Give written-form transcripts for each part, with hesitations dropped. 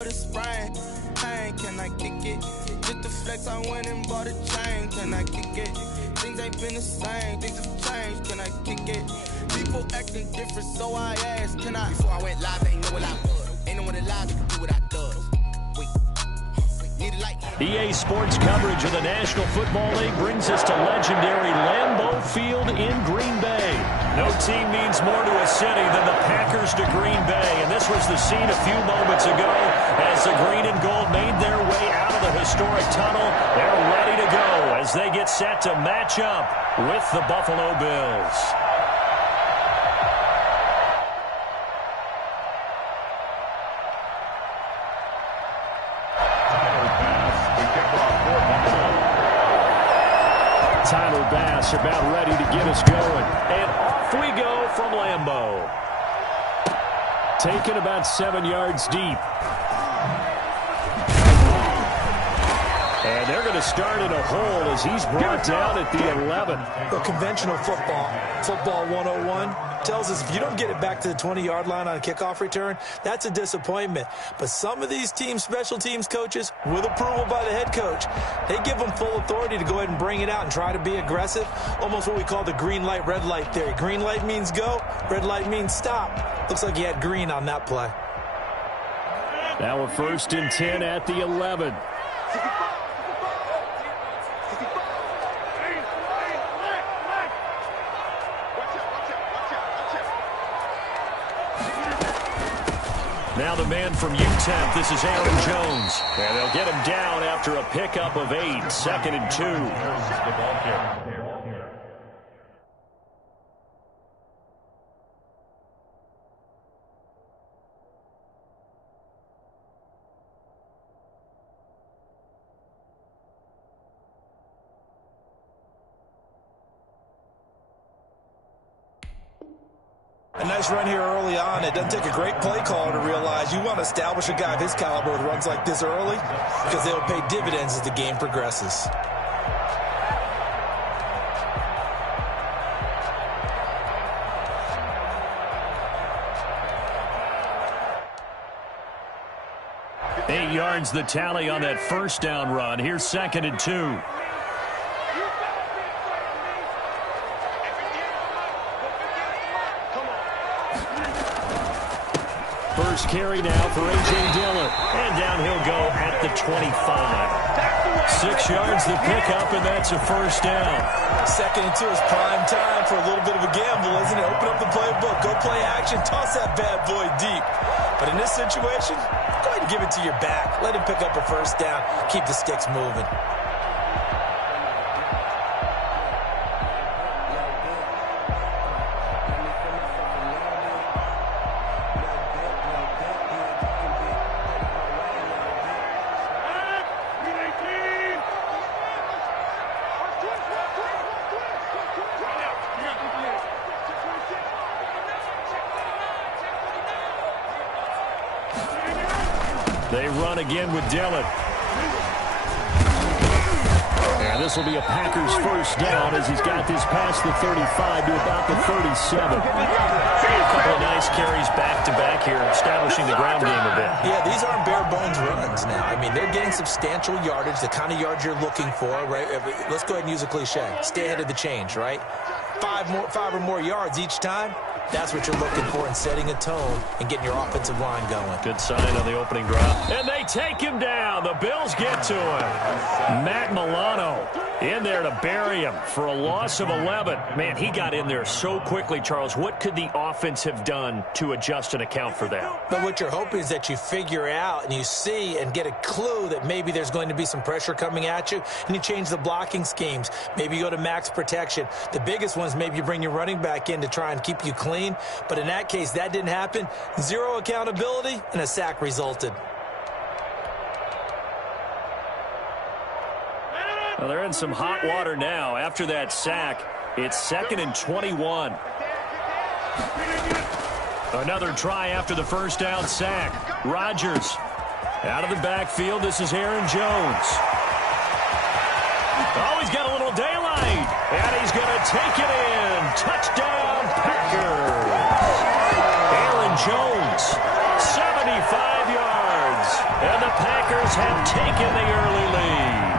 The sprain, pain, can I kick it? Just the flex, I went and bought a chain, can I kick it? Things ain't been the same, things have changed, can I kick it? People acting different, so I asked, can I? Before I went live, ain't know what I was. Ain't no one alive that can do what I does. Wait, need a light. EA Sports coverage of the National Football League brings us to legendary Lambeau Field in Green Bay. No team means more to a city than the Packers to Green Bay, and this was the scene a few moments ago as the green and gold made their way out of the historic tunnel. They're ready to go as they get set to match up with the Buffalo Bills. Tyler Bass about ready to get us going. And off we go from Lambeau. Taken about 7 yards deep. And they're going to start in a hole as he's brought down at the 11. Well, conventional football 101, tells us if you don't get it back to the 20-yard line on a kickoff return, that's a disappointment. But some of these team special teams coaches, with approval by the head coach, they give them full authority to go ahead and bring it out and try to be aggressive. Almost what we call the green light, red light theory. Green light means go, red light means stop. Looks like he had green on that play. Now a 1st and 10 at the 11. Now the man from UTEP, this is Aaron Jones. And they'll get him down after a pickup of 8, 2nd and 2. A nice run here early on. It doesn't take a great play caller to realize you want to establish a guy of his caliber with runs like this early because they'll pay dividends as the game progresses. Eight yards the tally on that first down run. Here's 2nd and 2. First carry now for A.J. Dillon. And down he'll go at the 25. 6 yards the pickup, and that's a first down. 2nd and 2 is prime time for a little bit of a gamble, isn't it? Open up the playbook, go play action, toss that bad boy deep. But in this situation, go ahead and give it to your back. Let him pick up a first down. Keep the sticks moving. They run again with Dillon. And this will be a Packers first down as he's got this past the 35 to about the 37. A couple of nice carries back-to-back here, establishing the ground game a bit. Yeah, these aren't bare-bones runs now. I mean, they're getting substantial yardage, the kind of yards you're looking for, right? Let's go ahead and use a cliche. Stay ahead of the change, right? 5 or more yards each time. That's what you're looking for in setting a tone and getting your offensive line going. Good sign on the opening drive. And they take him down. The Bills get to him. Matt Milano in there to bury him for a loss of 11. Man, he got in there so quickly, Charles. What could the offense have done to adjust and account for that? But what you're hoping is that you figure out and you see and get a clue that maybe there's going to be some pressure coming at you, and you change the blocking schemes. Maybe you go to max protection. The biggest one is maybe you bring your running back in to try and keep you clean. But in that case, that didn't happen. Zero accountability, and a sack resulted. Well, they're in some hot water now. After that sack, it's 2nd and 21. Another try after the first down sack. Rodgers out of the backfield. This is Aaron Jones. Oh, he's got a little daylight. And he's going to take it in. Touchdown, Packers. Aaron Jones, 75 yards. Cardinals have taken the early lead.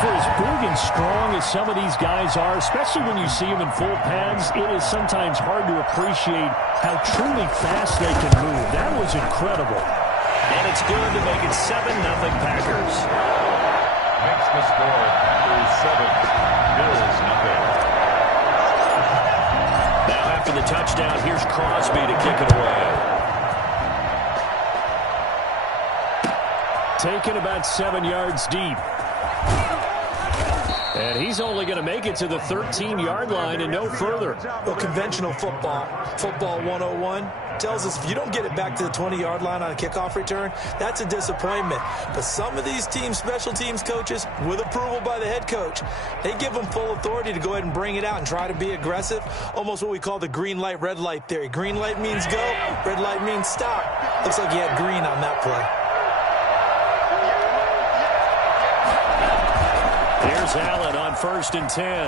For as big and strong as some of these guys are, especially when you see them in full pads, it is sometimes hard to appreciate how truly fast they can move. That was incredible. And it's good to make it 7-0 Packers. Makes the score Packers 7, Bills nothing. Now after the touchdown, here's Crosby to kick it away. Taken about 7 yards deep. And he's only going to make it to the 13-yard line and no further. Well, conventional football 101, tells us if you don't get it back to the 20-yard line on a kickoff return, that's a disappointment. But some of these special teams coaches, with approval by the head coach, they give them full authority to go ahead and bring it out and try to be aggressive, almost what we call the green light, red light theory. Green light means go, red light means stop. Looks like he had green on that play. Here's Allen on 1st and 10.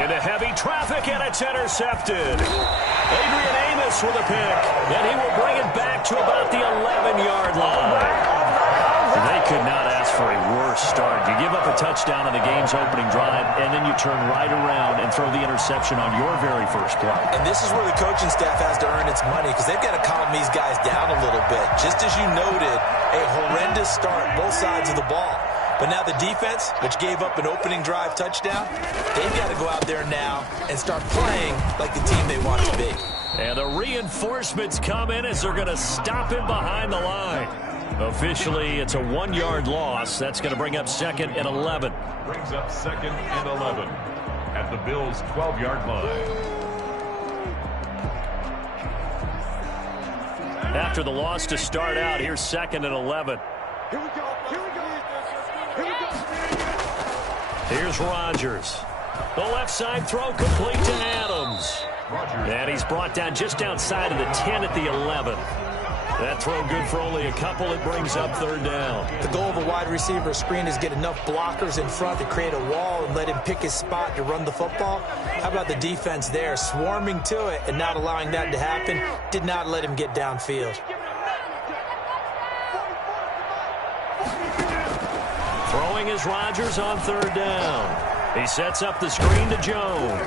Into heavy traffic, and it's intercepted. Adrian Amos with a pick, and he will bring it back to about the 11-yard line. They could not ask for a worse start. You give up a touchdown on the game's opening drive, and then you turn right around and throw the interception on your very first play. And this is where the coaching staff has to earn its money, because they've got to calm these guys down a little bit. Just as you noted, a horrendous start, both sides of the ball. But now the defense, which gave up an opening drive touchdown, they've got to go out there now and start playing like the team they want to be. And the reinforcements come in as they're going to stop him behind the line. Officially, it's a 1-yard loss. That's going to bring up 2nd and 11. Brings up 2nd and 11 at the Bills' 12-yard line. After the loss to start out, here's 2nd and 11. Here we go. Here we go. Here we go. Here's Rodgers. The left side throw complete to Adams. And he's brought down just outside of the 10 at the 11. That throw good for only a couple. It brings up 3rd down. The goal of a wide receiver screen is get enough blockers in front to create a wall and let him pick his spot to run the football. How about the defense there, swarming to it and not allowing that to happen? Did not let him get downfield. Throwing is Rodgers on 3rd down. He sets up the screen to Jones.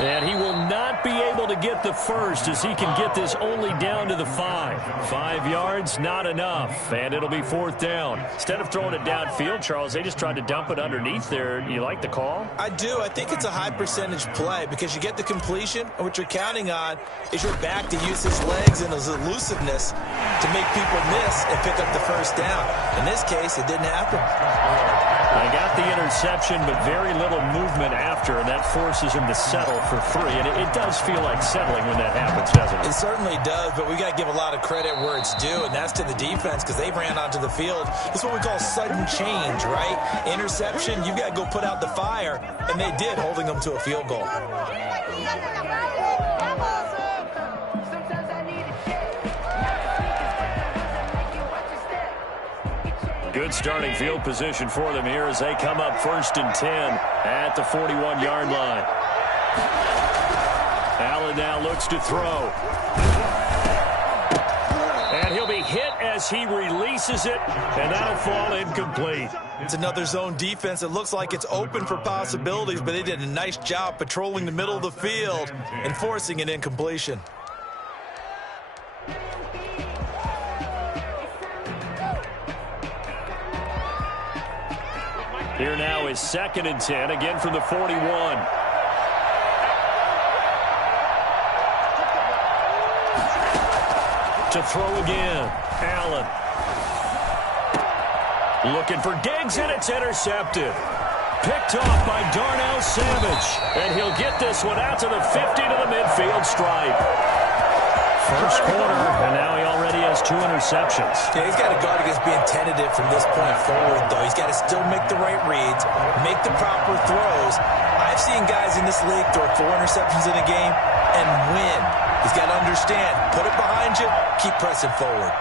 And he will not be able to get the first as he can get this only down to the 5. 5 yards, not enough. And it'll be 4th down. Instead of throwing it downfield, Charles, they just tried to dump it underneath there. You like the call? I do. I think it's a high percentage play because you get the completion, and what you're counting on is your back to use his legs and his elusiveness to make people miss and pick up the first down. In this case, it didn't happen. They got the interception, but very little movement after, and that forces him to settle for 3. And it does feel like settling when that happens, doesn't it? It certainly does, but we got to give a lot of credit where it's due, and that's to the defense because they ran onto the field. This is what we call sudden change, right? Interception, you got to go put out the fire, and they did, holding them to a field goal. Good starting field position for them here as they come up 1st and 10 at the 41-yard line. Allen now looks to throw. And he'll be hit as he releases it, and that'll fall incomplete. It's another zone defense. It looks like it's open for possibilities, but they did a nice job patrolling the middle of the field and forcing an incompletion. Here now is 2nd and 10, again from the 41. To throw again, Allen. Looking for Diggs, and it's intercepted. Picked off by Darnell Savage. And he'll get this one out to the 50 to the midfield stripe. First quarter, and now he already has 2 interceptions. Yeah, he's got to guard against being tentative from this point forward, though. He's got to still make the right reads, make the proper throws. I've seen guys in this league throw 4 interceptions in a game and win. He's got to understand, put it behind you, keep pressing forward.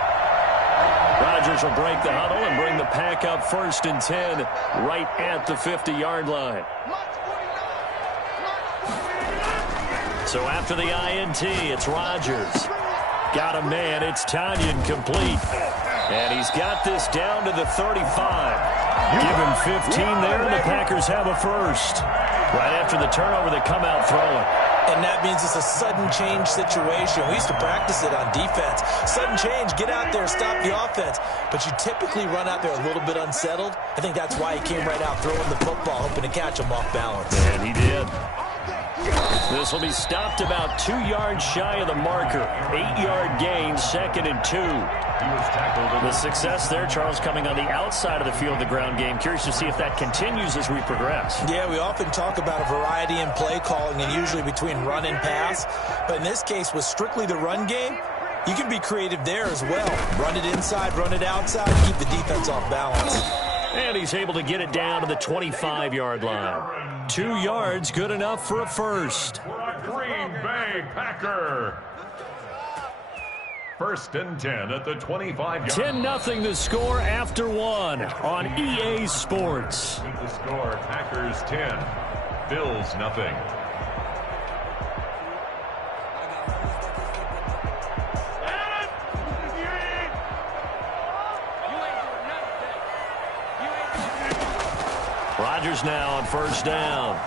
Rodgers will break the huddle and bring the pack up 1st and 10 right at the 50-yard line. So after the INT, it's Rodgers. Got a man, it's Tanyan complete. And he's got this down to the 35. Give him 15 there, and the Packers have a first. Right after the turnover, they come out throwing. And that means it's a sudden change situation. We used to practice it on defense. Sudden change, get out there, stop the offense. But you typically run out there a little bit unsettled. I think that's why he came right out throwing the football, hoping to catch him off balance. And he did. This will be stopped about 2 yards shy of the marker. 8-yard gain, 2nd and 2. The success there, Charles, coming on the outside of the field, the ground game. Curious to see if that continues as we progress. Yeah, we often talk about a variety in play calling and usually between run and pass. But in this case, with strictly the run game, you can be creative there as well. Run it inside, run it outside, keep the defense off balance. And he's able to get it down to the 25-yard line. 2 yards, good enough for a first. Green Bay Packer. 1st and 10 at the 25-yard line. 10-0 the score after 1 on EA Sports. With the score, Packers 10, Bills nothing. Rodgers now on 1st down.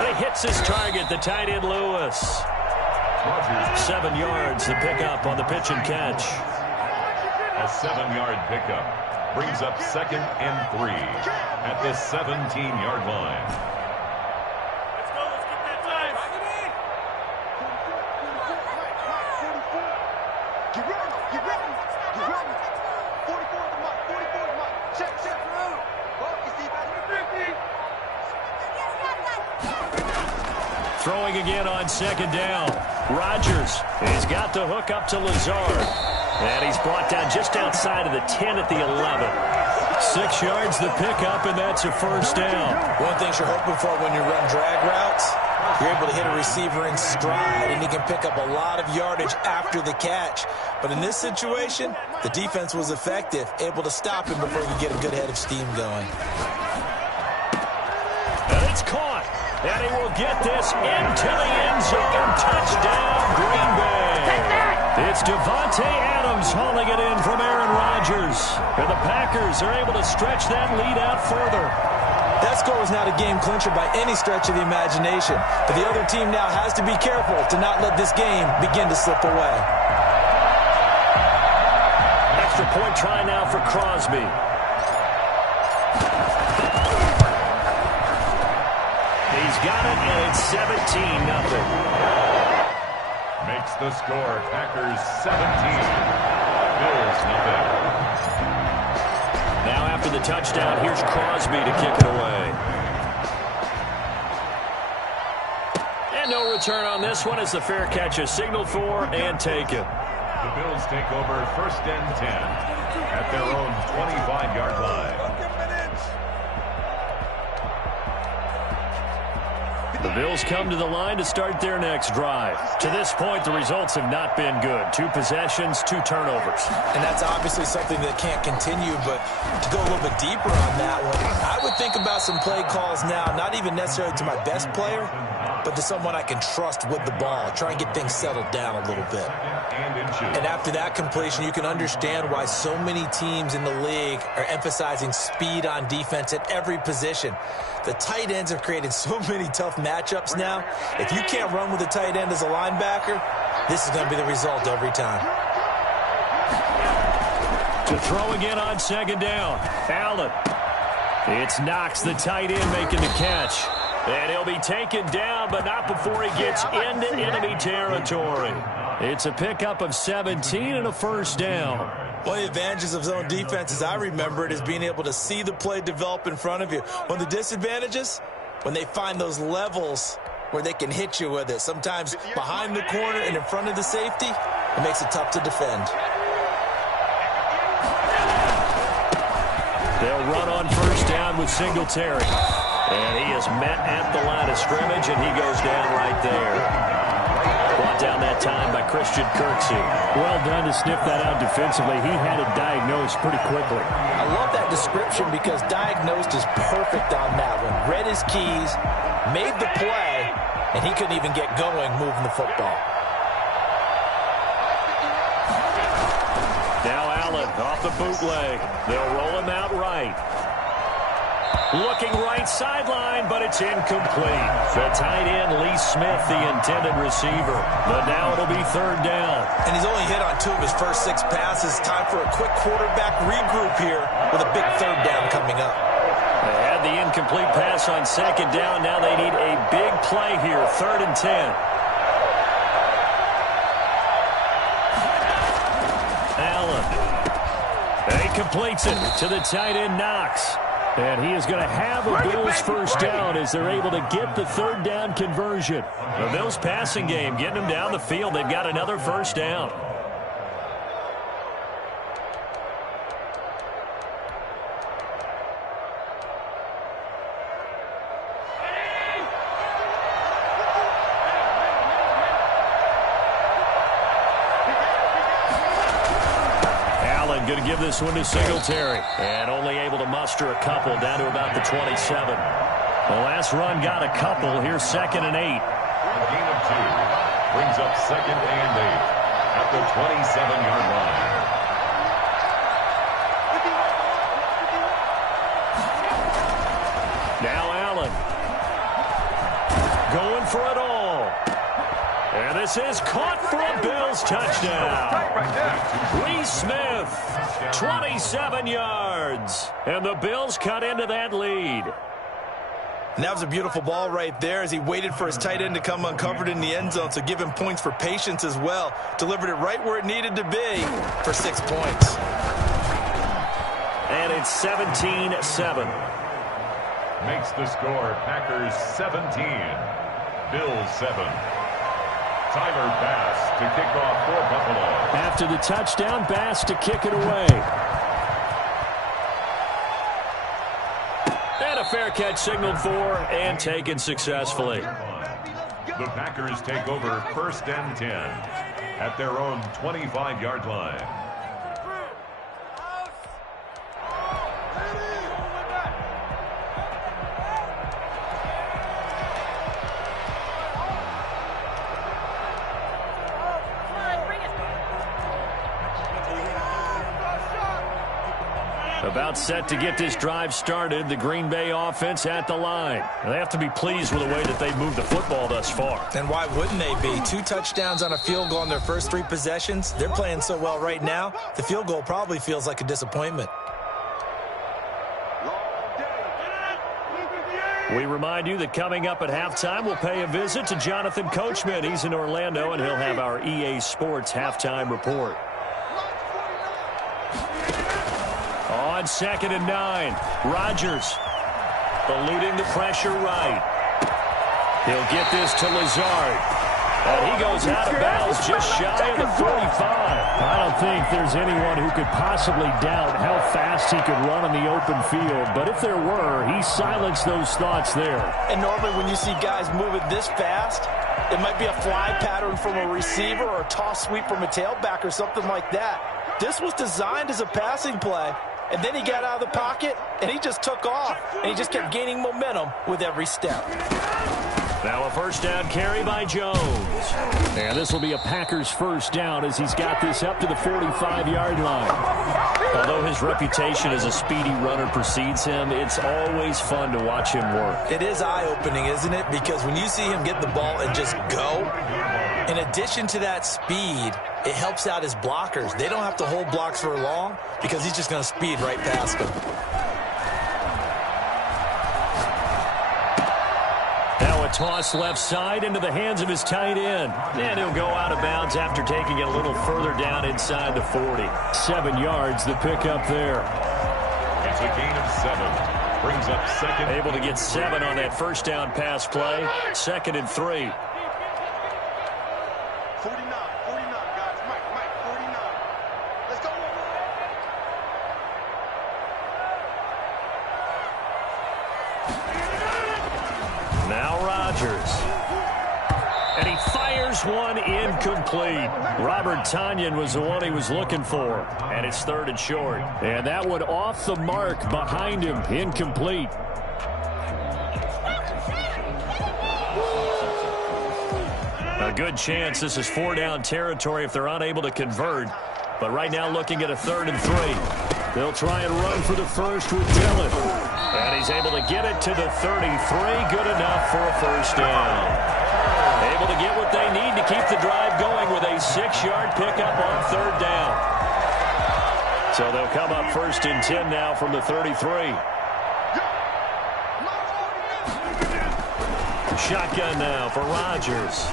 And he hits his target, the tight end Lewis. 7 yards, the pickup on the pitch and catch. A 7-yard pickup brings up 2nd and 3 at the 17-yard line. Let's go. Let's get that time. Get ready. Get ready. Get ready. 44 to Mike. 44 to Mike. Check. Focus, defense. Throwing again on 2nd down. Rodgers, he's got the hook up to Lazard. And he's brought down just outside of the 10 at the 11. 6 yards the pickup, and that's a 1st down. One thing you're hoping for when you run drag routes, you're able to hit a receiver in stride, and he can pick up a lot of yardage after the catch. But in this situation, the defense was effective, able to stop him before he could get a good head of steam going. And it's caught. And he will get this into the end zone. Touchdown, Green Bay. It's Devontae Adams hauling it in from Aaron Rodgers. And the Packers are able to stretch that lead out further. That score was not a game clincher by any stretch of the imagination. But the other team now has to be careful to not let this game begin to slip away. Extra point try now for Crosby. He's got it, and it's 17-0. Makes the score, Packers 17, Bills nothing. Now after the touchdown, here's Crosby to kick it away. And no return on this one as the fair catch is signaled for and taken. The Bills take over 1st and 10 at their own 25-yard line. The Bills come to the line to start their next drive. To this point, the results have not been good. 2 possessions, 2 turnovers. And that's obviously something that can't continue, but to go a little bit deeper on that one, I would think about some play calls now, not even necessarily to my best player, but to someone I can trust with the ball. Try and get things settled down a little bit. And after that completion, you can understand why so many teams in the league are emphasizing speed on defense at every position. The tight ends have created so many tough matchups now. If you can't run with a tight end as a linebacker, this is going to be the result every time. To throw again on 2nd down. Allen. It's Knox, the tight end, making the catch. And he'll be taken down, but not before he gets into enemy territory. It's a pickup of 17 and a 1st down. One of the advantages of zone defense, as I remember it, is being able to see the play develop in front of you. One of the disadvantages, when they find those levels where they can hit you with it. Sometimes behind the corner and in front of the safety, it makes it tough to defend. They'll run on 1st down with Singletary. And he is met at the line of scrimmage, and he goes down right there. Brought down that time by Christian Kirksey. Well done to sniff that out defensively. He had it diagnosed pretty quickly. I love that description because diagnosed is perfect on that one. Read his keys, made the play, and he couldn't even get going moving the football. Now Allen off the bootleg. They'll roll him out right. Looking right sideline, but it's incomplete. The tight end, Lee Smith, the intended receiver. But now it'll be third down. And he's only hit on 2 of his first 6 passes. Time for a quick quarterback regroup here with a big third down coming up. They had the incomplete pass on second down. Now they need a big play here, 3rd and 10. Allen. He completes it to the tight end, Knox. And he is going to have a Bills first down as they're able to get the third down conversion. The Bills passing game getting them down the field. They've got another first down. Going to give this one to Singletary. And only able to muster a couple down to about the 27. The last run got a couple. Here's 2nd and 8. Gain of 2. Brings up 2nd and 8 at the 27-yard line. Now Allen. Going for it all. And this is caught for a Bills touchdown. Lee Smith, 27 yards. And the Bills cut into that lead. And that was a beautiful ball right there as he waited for his tight end to come uncovered in the end zone, so give him points for patience as well. Delivered it right where it needed to be for 6 points. And it's 17-7. Makes the score Packers 17, Bills 7. Tyler Bass to kick off for Buffalo. After the touchdown, Bass to kick it away. And a fair catch signaled for and taken successfully. The Packers take over 1st and 10 at their own 25-yard line. About set to get this drive started. The Green Bay offense at the line. They have to be pleased with the way that they've moved the football thus far. And why wouldn't they be? 2 touchdowns on a field goal in their first 3 possessions. They're playing so well right now, the field goal probably feels like a disappointment. We remind you that coming up at halftime, we'll pay a visit to Jonathan Coachman. He's in Orlando, and he'll have our EA Sports halftime report. On 2nd and 9, Rodgers eluding the pressure right. He'll get this to Lazard. And he goes out of bounds just shy of the 45. I don't think there's anyone who could possibly doubt how fast he could run on the open field. But if there were, he silenced those thoughts there. And normally when you see guys moving this fast, it might be a fly pattern from a receiver or a toss sweep from a tailback or something like that. This was designed as a passing play. And then he got out of the pocket, and he just took off. And he just kept gaining momentum with every step. Now a first down carry by Jones. And this will be a Packers first down as he's got this up to the 45-yard line. Although his reputation as a speedy runner precedes him, it's always fun to watch him work. It is eye-opening, isn't it? Because when you see him get the ball and just go, in addition to that speed, it helps out his blockers. They don't have to hold blocks for long because he's just going to speed right past them. Now a toss left side into the hands of his tight end. And he'll go out of bounds after taking it a little further down inside the 40. 7 yards, the pickup there. It's a gain of 7. Brings up 2nd. Able to get 7 on that first down pass play. 2nd and 3. 49, guys. Mike, 49. Let's go. Now Rodgers. And he fires one incomplete. Robert Tonyan was the one he was looking for. And it's 3rd and short. And that one off the mark behind him, incomplete. A good chance this is 4-down territory if they're unable to convert. But right now looking at a 3rd and 3. They'll try and run for the first with Dillon. And he's able to get it to the 33. Good enough for a first down. Able to get what they need to keep the drive going with a 6-yard pickup on 3rd down. So they'll come up 1st and 10 now from the 33. Shotgun now for Rodgers.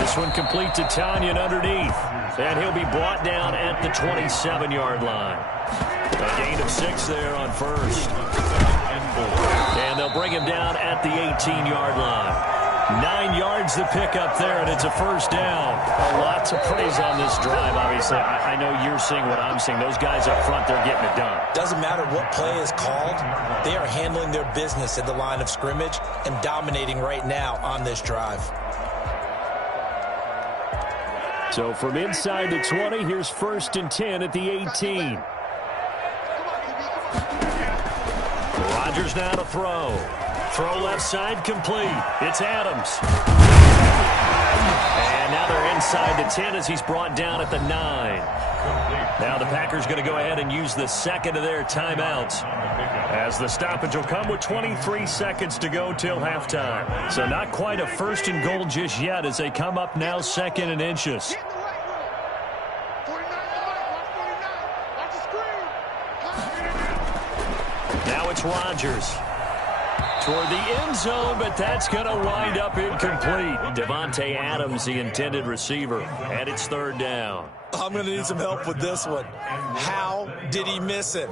This one complete to Tanyan underneath. And he'll be brought down at the 27-yard line. A gain of 6 there on 1st. And they'll bring him down at the 18-yard line. 9 yards the pickup there, and it's a first down. Lots of praise on this drive, obviously. I know you're seeing what I'm seeing. Those guys up front, they're getting it done. Doesn't matter what play is called. They are handling their business at the line of scrimmage and dominating right now on this drive. So from inside the 20, here's 1st and 10 at the 18. Rodgers now to throw. Throw left side complete. It's Adams. And now they're inside the 10 as he's brought down at the 9. Now the Packers going to go ahead and use the second of their timeouts, as the stoppage will come with 23 seconds to go till halftime. So not quite a 1st and goal just yet as they come up now 2nd and inches. Now it's Rodgers. Toward the end zone, but that's going to wind up incomplete. Devontae Adams, the intended receiver, and it's 3rd down. I'm going to need some help with this one. How did he miss him?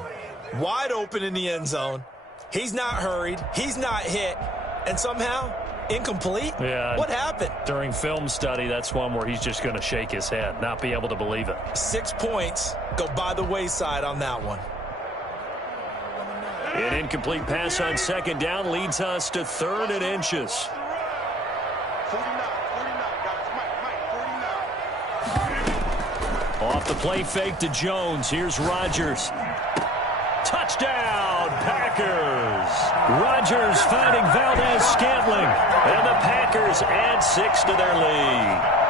Wide open in the end zone. He's not hurried. He's not hit. And somehow, incomplete? Yeah. What happened? During film study, that's one where he's just going to shake his head, not be able to believe it. 6 points go by the wayside on that one. An incomplete pass on 2nd down leads us to 3rd and inches. 49, guys. Mike, 49. Off the play fake to Jones. Here's Rodgers. Touchdown, Packers. Rodgers finding Valdez-Scantling. And the Packers add 6 to their lead.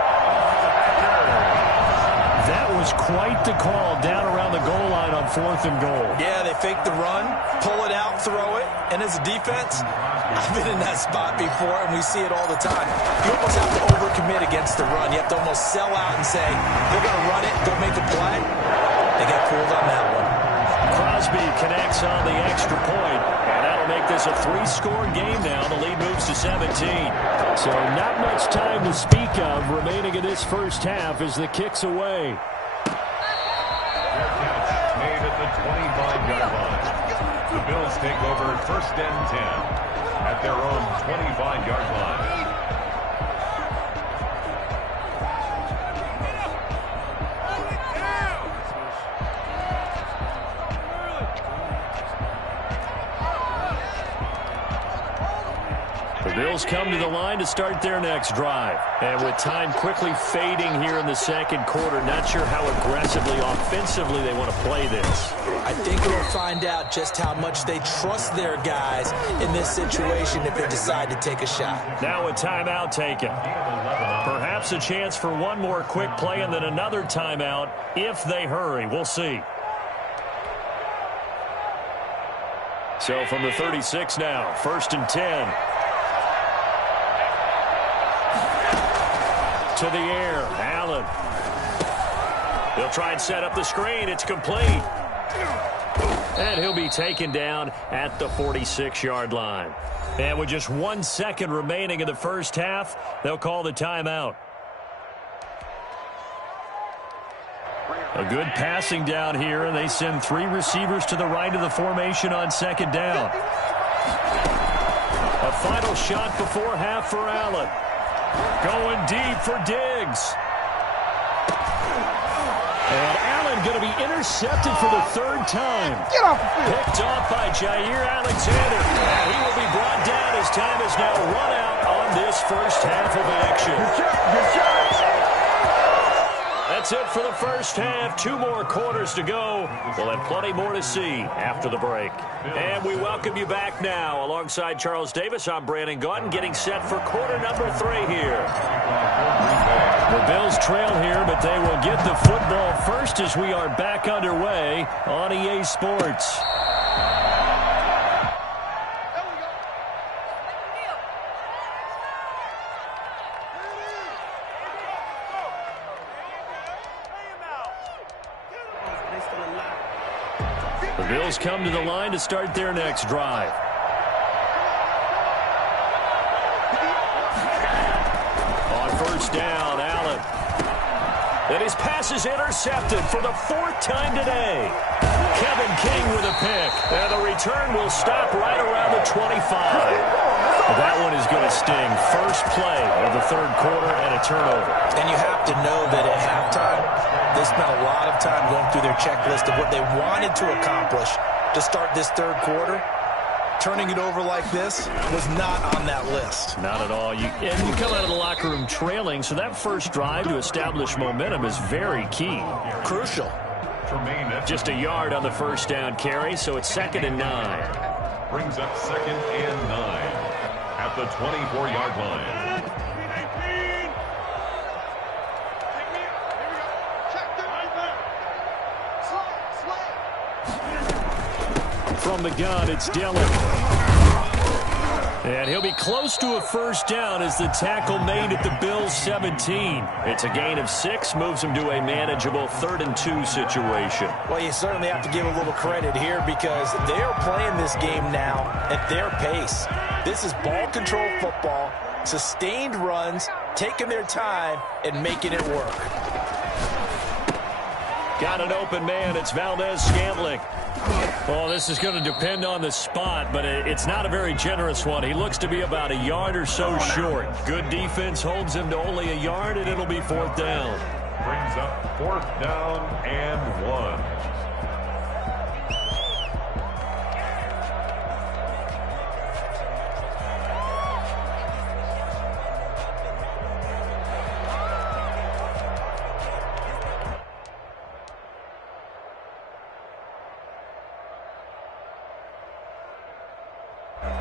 That was quite the call down around the goal line on 4th and goal. Yeah, they fake the run, pull it out, throw it, and as a defense, I've been in that spot before, and we see it all the time. You almost have to overcommit against the run. You have to almost sell out and say, they're going to run it, go make a play. They got fooled on that one. Crosby connects on the extra point, and that'll make this a 3-score game now. The lead moves to 17. So not much time to speak of remaining in this first half as the kick's away. Made at the 25-yard line. The Bills take over 1st and 10 at their own 25-yard line. The Bills come to the line to start their next drive. And with time quickly fading here in the 2nd quarter, not sure how aggressively, offensively they want to play this. I think we'll find out just how much they trust their guys in this situation if they decide to take a shot. Now a timeout taken. Perhaps a chance for one more quick play and then another timeout if they hurry. We'll see. So from the 36 now, 1st and 10. To the air, Allen. They'll try and set up the screen. It's complete. And he'll be taken down at the 46-yard line. And with just 1 second remaining in the first half, they'll call the timeout. A good passing down here, and they send 3 receivers to the right of the formation on 2nd down. A final shot before half for Allen. Going deep for Diggs. And Allen going to be intercepted for the 3rd time. Get off the field. Picked off by Jair Alexander. And he will be brought down as time is now run out on this first half of action. Good shot. That That's it for the first half. 2 more quarters to go. We'll have plenty more to see after the break. And we welcome you back now. Alongside Charles Davis, I'm Brandon Gaudin, getting set for quarter number 3 here. The Bills trail here, but they will get the football first as we are back underway on EA Sports. The Bills come to the line to start their next drive. On first down, Allen. And his pass is intercepted for the 4th time today. Kevin King with a pick. And the return will stop right around the 25. That one is going to sting. First play of the 3rd quarter and a turnover. And you have to know that at halftime, they spent a lot of time going through their checklist of what they wanted to accomplish to start this 3rd quarter. Turning it over like this was not on that list. Not at all. You come out of the locker room trailing, so that first drive to establish momentum is very key. Crucial. Just a yard on the first down carry, so it's 2nd and 9. Brings up 2nd and 9 at the 24-yard line. From the gun, it's Dillon. And he'll be close to a first down as the tackle made at the Bills' 17. It's a gain of 6, moves him to a manageable 3rd and 2 situation. Well, you certainly have to give a little credit here because they are playing this game now at their pace. This is ball control football, sustained runs, taking their time, and making it work. Got an open man. It's Valdez-Scantling. Well, this is going to depend on the spot, but it's not a very generous one. He looks to be about a yard or so short. Good defense holds him to only a yard, and it'll be 4th down. Brings up 4th down and 1.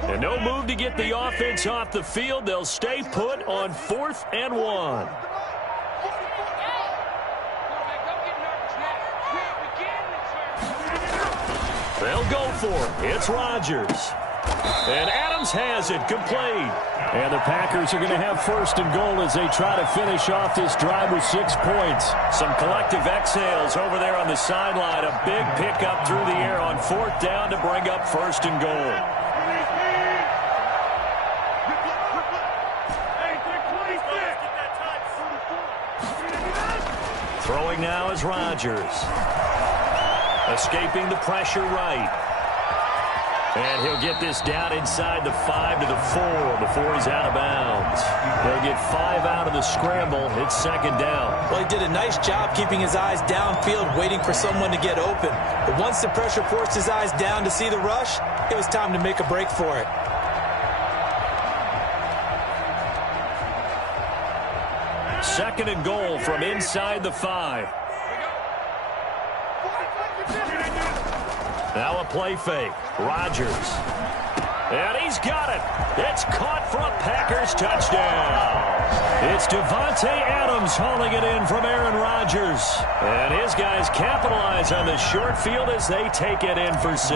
And no move to get the offense off the field. They'll stay put on 4th and 1. They'll go for it. It's Rodgers. And Adams has it, complete. And the Packers are going to have 1st and goal as they try to finish off this drive with 6 points. Some collective exhales over there on the sideline. A big pickup through the air on 4th down to bring up 1st and goal. Throwing now is Rodgers. Escaping the pressure right. And he'll get this down inside the 5 to the 4 before he's out of bounds. They'll get 5 out of the scramble. It's 2nd down. Well, he did a nice job keeping his eyes downfield, waiting for someone to get open. But once the pressure forced his eyes down to see the rush, it was time to make a break for it. Second and goal from inside the 5. Now a play fake. Rodgers. And he's got it. It's caught for a Packers touchdown. It's Devontae Adams hauling it in from Aaron Rodgers. And his guys capitalize on the short field as they take it in for 6.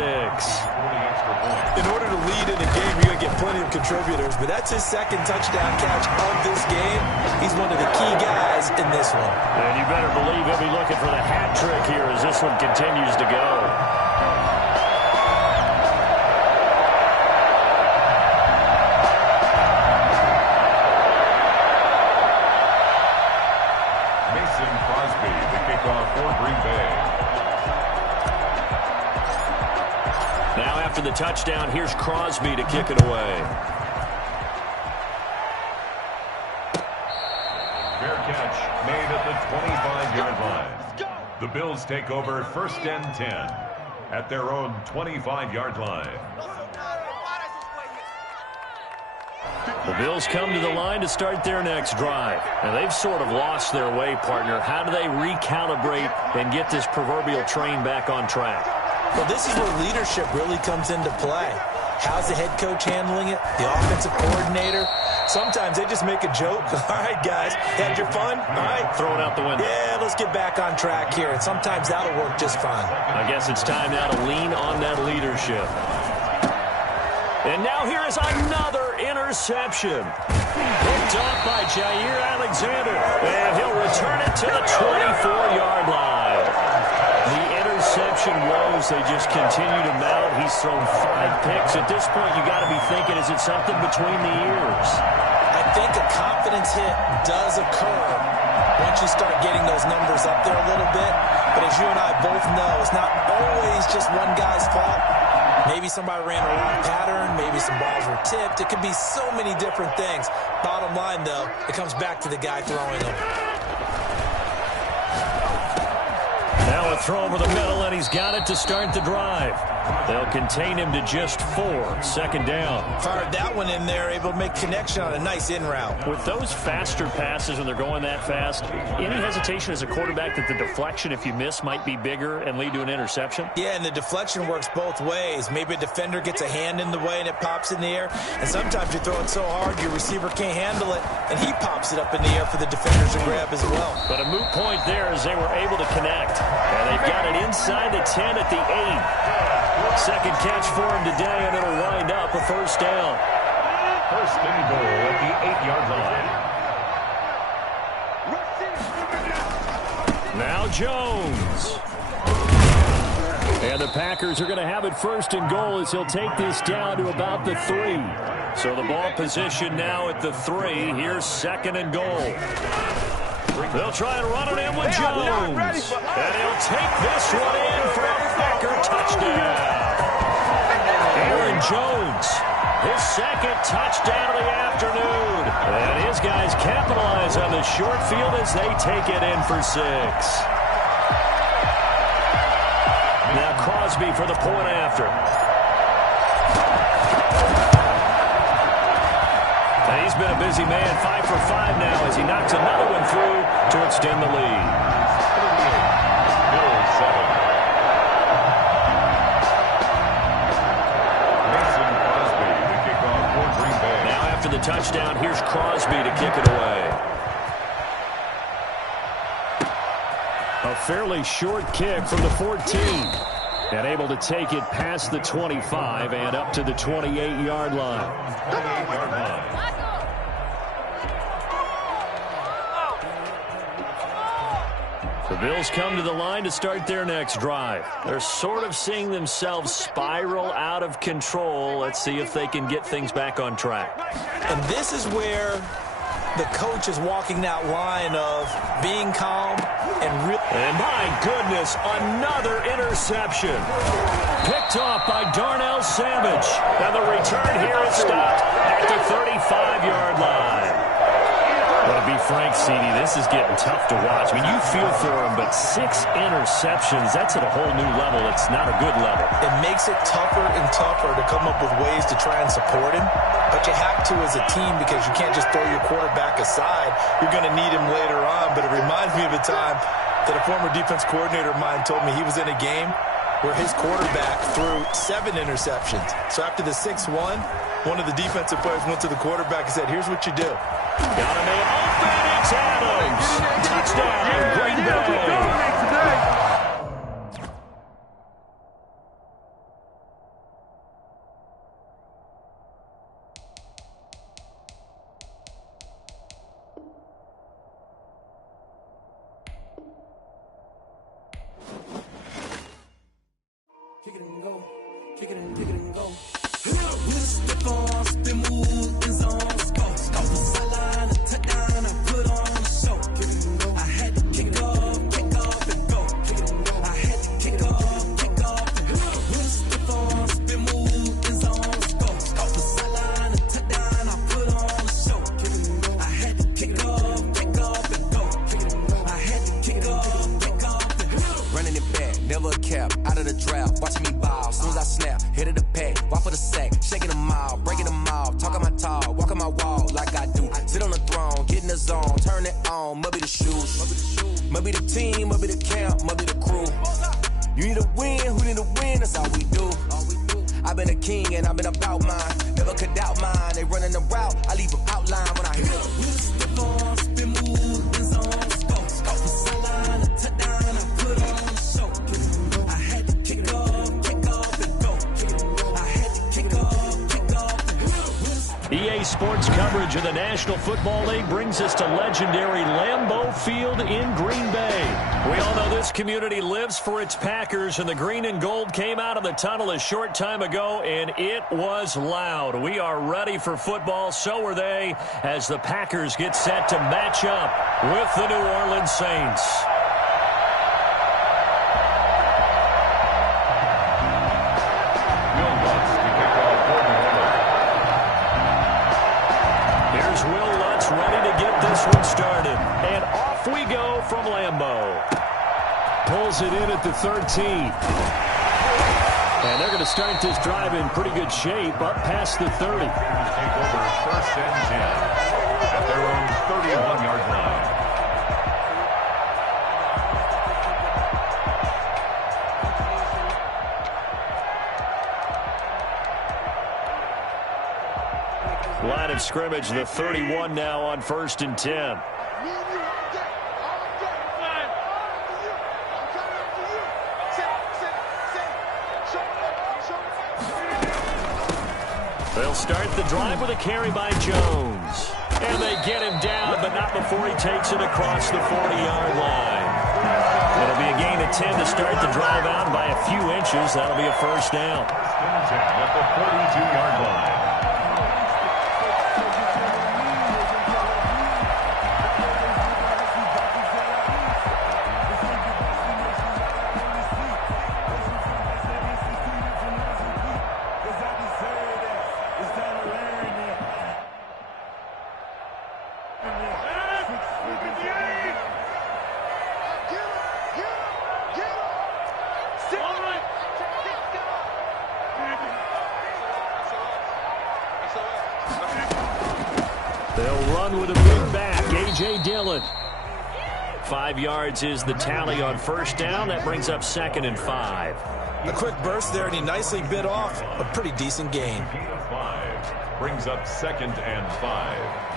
In order to lead in a game, you're going to get plenty of contributors, but that's his 2nd touchdown catch of this game. He's one of the key guys in this one. And you better believe he'll be looking for the hat trick here as this one continues to go. Now after the touchdown, here's Crosby to kick it away. Fair catch made at the 25-yard line. The Bills take over 1st and 10 at their own 25-yard line. The Bills come to the line to start their next drive. And they've sort of lost their way, partner. How do they recalibrate and get this proverbial train back on track? Well, this is where leadership really comes into play. How's the head coach handling it? The offensive coordinator? Sometimes they just make a joke. All right, guys, had your fun? All right. Throw it out the window. Yeah, let's get back on track here. And sometimes that'll work just fine. I guess it's time now to lean on that leadership. And now here is another interception. Picked off by Jair Alexander. And he'll return it to the 24-yard line. The interception woes, they just continue to mount. He's thrown 5 picks. At this point, you got to be thinking, is it something between the ears? I think a confidence hit does occur once you start getting those numbers up there a little bit. But as you and I both know, it's not always just one guy's fault. Maybe somebody ran a wrong pattern. Maybe some balls were tipped. It could be so many different things. Bottom line, though, it comes back to the guy throwing them. Now a throw over the middle, and he's got it to start the drive. They'll contain him to just 4. Second down. Fired that one in there, able to make connection on a nice in route. With those faster passes when they're going that fast, any hesitation as a quarterback that the deflection, if you miss, might be bigger and lead to an interception? Yeah, and the deflection works both ways. Maybe a defender gets a hand in the way and it pops in the air. And sometimes you throw it so hard your receiver can't handle it, and he pops it up in the air for the defenders to grab as well. But a moot point there as they were able to connect. And they've got it inside the 10 at the 8. Second catch for him today, and it'll wind up a first down. First and goal at the 8-yard line. Now Jones. And the Packers are going to have it first and goal as he'll take this down to about the 3. So the ball position now at the 3. Here's second and goal. They'll try and run it in with Jones. And he'll take this one in for a Packer touchdown. Aaron Jones, his second touchdown of the afternoon. And his guys capitalize on the short field as they take it in for 6. Now Crosby for the point after. And he's been a busy man, 5 for 5 now as he knocks another one through to extend the lead. Bills 7. Mason Crosby to kick off for Green Bay. Now after the touchdown, here's Crosby to kick it away. A fairly short kick from the 14. And able to take it past the 25 and up to the 28-yard line. 28-yard line. The Bills come to the line to start their next drive. They're sort of seeing themselves spiral out of control. Let's see if they can get things back on track. And this is where the coach is walking that line of being calm and real. And my goodness, another interception. Picked off by Darnell Savage. And the return here is stopped at the 35-yard line. Well, to be frank, CD, this is getting tough to watch. I mean, you feel for him, but 6 interceptions, that's at a whole new level. It's not a good level. It makes it tougher and tougher to come up with ways to try and support him. But you have to as a team because you can't just throw your quarterback aside. You're going to need him later on. But it reminds me of a time that a former defense coordinator of mine told me he was in a game where his quarterback threw 7 interceptions. So after the 6th one of the defensive players went to the quarterback and said, here's what you do. Got a man open. It's Adams. Touchdown, Green Bay. Kick it and go. Kick it and kick it and go. We'll step on, spin, move, in zone, score. Score the sideline, a touchdown, I put on a show. Kick it and go. I had to kick off and go. Kick it and go. I had to kick off and go. We'll step on, spin, move, in zone, score. Score the sideline, a touchdown, I put on a show. Kick it and go. I had to kick off and go. Kick it and go. I had to kick off and go. Running it back, never a cap. out of the draft, watching me ball. Soon as I snap, hit of the pack, walk for the sack, shaking them all, breaking them all, talking my talk, walking my wall like I do. Sit on the throne, get in the zone, turn it on, must be the shoes, must be the team, must be the camp, must be the crew. You need a win, who need a win, that's all we do. I've been a king and I've been about mine, never could doubt mine. They running the route, I leave them outline when I hit them. Step on, spin move, in zone, scope, sideline, a touchdown, I put on the show. I had to kick off and go. I had to kick off and go. EA Sports coverage of the National Football League brings us to legendary Lambeau Field in Green Bay. We all know this community lives for its Packers, and the green and gold came out of the tunnel a short time ago, and it was loud. We are ready for football. So are they, as the Packers get set to match up with the New Orleans Saints. Here's Will Lutz ready to get this one started. And off we go from Lambeau. Pulls it in at the 13. And they're going to start this drive in pretty good shape up past the 30. Take over first and 10 at their own 31-yard line. Line of scrimmage, the 31 now on first and 10. They'll start the drive with a carry by Jones. And they get him down, but not before he takes it across the 40-yard line. It'll be a gain of 10 to start the drive out by a few inches. That'll be a first down. First and 10 at the 42-yard line. They'll run with a big back, A.J. Dillon. 5 yards is the tally on first down. That brings up 2nd and 5. A quick burst there, and he nicely bit off a pretty decent gain. Gain of 5 brings up 2nd and 5.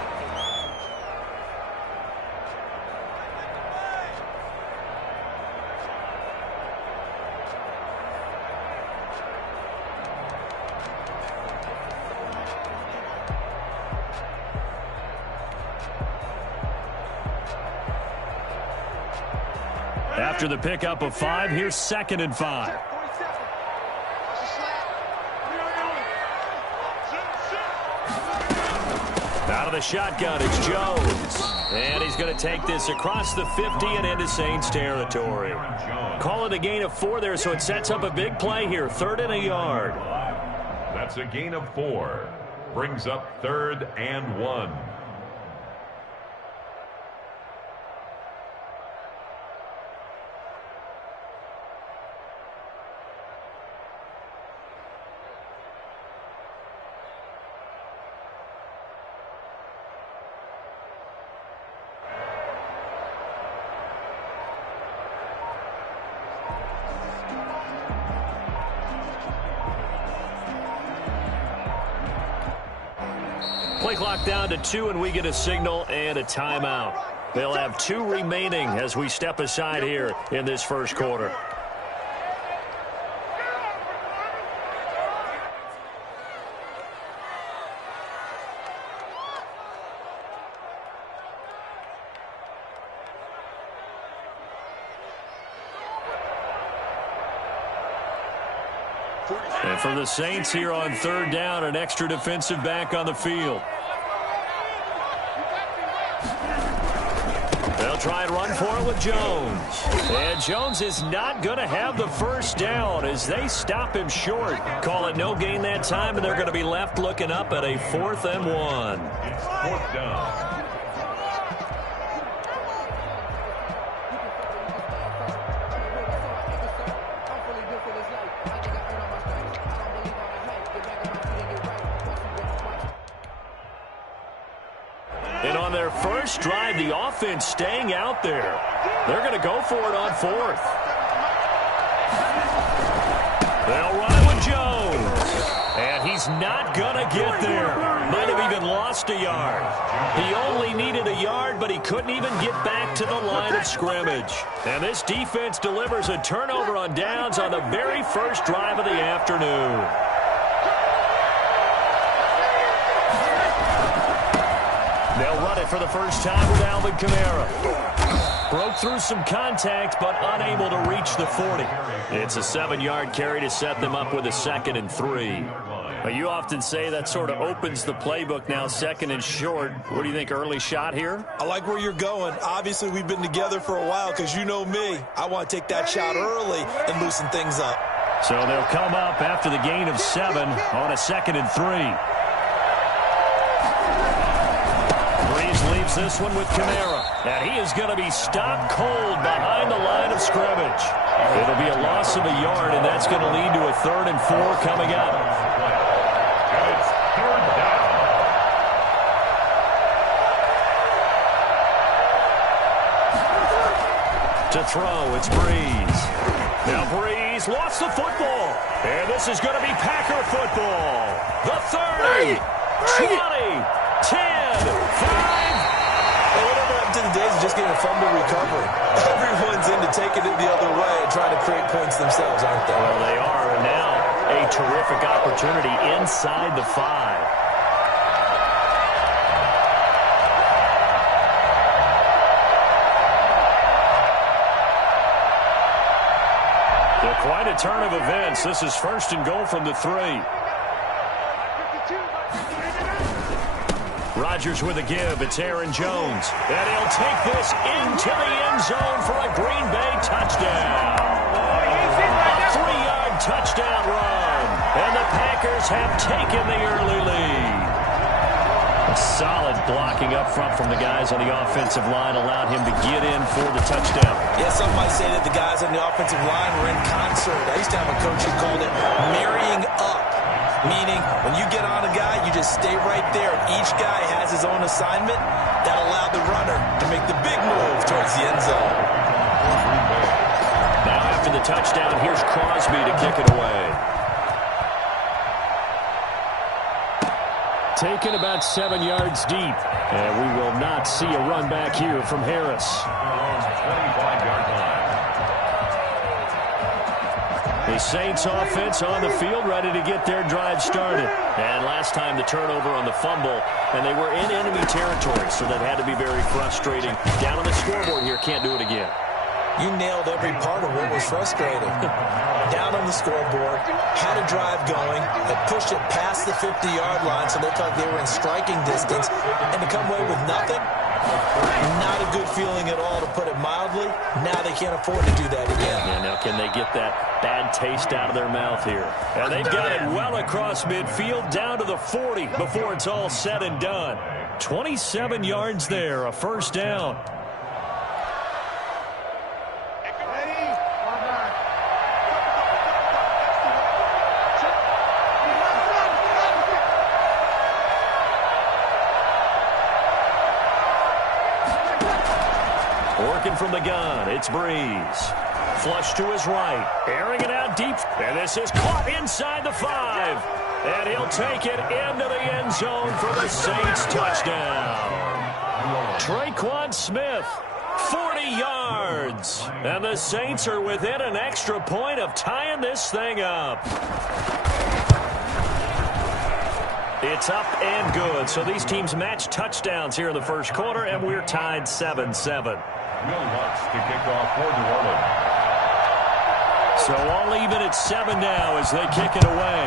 After the pickup of 5, here's 2nd and 5. Out of the shotgun, it's Jones. And he's going to take this across the 50 and into Saints territory. Call it a gain of 4 there, so it sets up a big play here. 3rd and a yard. That's a gain of 4. Brings up 3rd and 1. Play clock down to 2, and we get a signal and a timeout. They'll have 2 remaining as we step aside here in this first quarter. And for the Saints here on 3rd down, an extra defensive back on the field. They'll try and run for it with Jones. And Jones is not going to have the first down as they stop him short. Call it no gain that time, and they're going to be left looking up at a 4th and 1. It's 4th down. on their first drive, the offense staying out there. They're going to go for it on fourth. They'll run it with Jones. And he's not going to get there. Might have even lost a yard. He only needed a yard, but he couldn't even get back to the line of scrimmage. And this defense delivers a turnover on downs on the very first drive of the afternoon. They'll run it for the first time with Alvin Kamara. Broke through some contact, but unable to reach the 40. It's a 7-yard carry to set them up with a 2nd and 3. Well, you often say that sort of opens the playbook now, 2nd and short. What do you think, early shot here? I like where you're going. Obviously, we've been together for a while because you know me. I want to take that shot early and loosen things up. So they'll come up after the gain of 7 on a 2nd and 3. Leaves this one with Kamara. And he is going to be stopped cold behind the line of scrimmage. It'll be a loss of a yard, and that's going to lead to a 3rd and 4 coming up. And it's 3rd down. To throw, it's Breeze. Now Breeze lost the football. And this is going to be Packer football. The 30, 20, 10, 5. Whatever happened to the days of just getting a fumble recovery? Everyone's into taking it the other way and trying to create points themselves, aren't they? Well, they are. And now a terrific opportunity inside the 5. Quite a turn of events. This is 1st and goal from the 3. Rodgers with a give. It's Aaron Jones. And he'll take this into the end zone for a Green Bay touchdown. A 3-yard touchdown run. And the Packers have taken the early lead. A solid blocking up front from the guys on the offensive line allowed him to get in for the touchdown. Yeah, some might say that the guys on the offensive line were in concert. I used to have a coach who called it marrying up, meaning when you get on a guy, you just stay right there. Each guy has his own assignment that allowed the runner to make the big move towards the end zone. Now after the touchdown, here's Crosby to kick it away. Taken about 7 yards deep. And we will not see a run back here from Harris. 25-yard line. The Saints offense on the field, ready to get their drive started. And last time the turnover on the fumble, and they were in enemy territory, so that had to be very frustrating. Down on the scoreboard here, can't do it again. You nailed every part of what was frustrating. Down on the scoreboard, had a drive going, had pushed it past the 50-yard line so they thought they were in striking distance, and to come away with nothing, not a good feeling at all, to put it mildly. Now they can't afford to do that again. Yeah, now can they get that bad taste out of their mouth here? And they've got it well across midfield, down to the 40 before it's all said and done. 27 yards there, a 1st down. Working from the gun, it's Breeze. Flush to his right, airing it out deep. And this is caught inside the 5. And he'll take it into the end zone for the Saints touchdown. Traquan Smith, 40 yards. And the Saints are within an extra point of tying this thing up. It's up and good. So these teams match touchdowns here in the first quarter, and we're tied 7-7. Will Lutz to kick off for New Orleans. So all even at 7 now as they kick it away.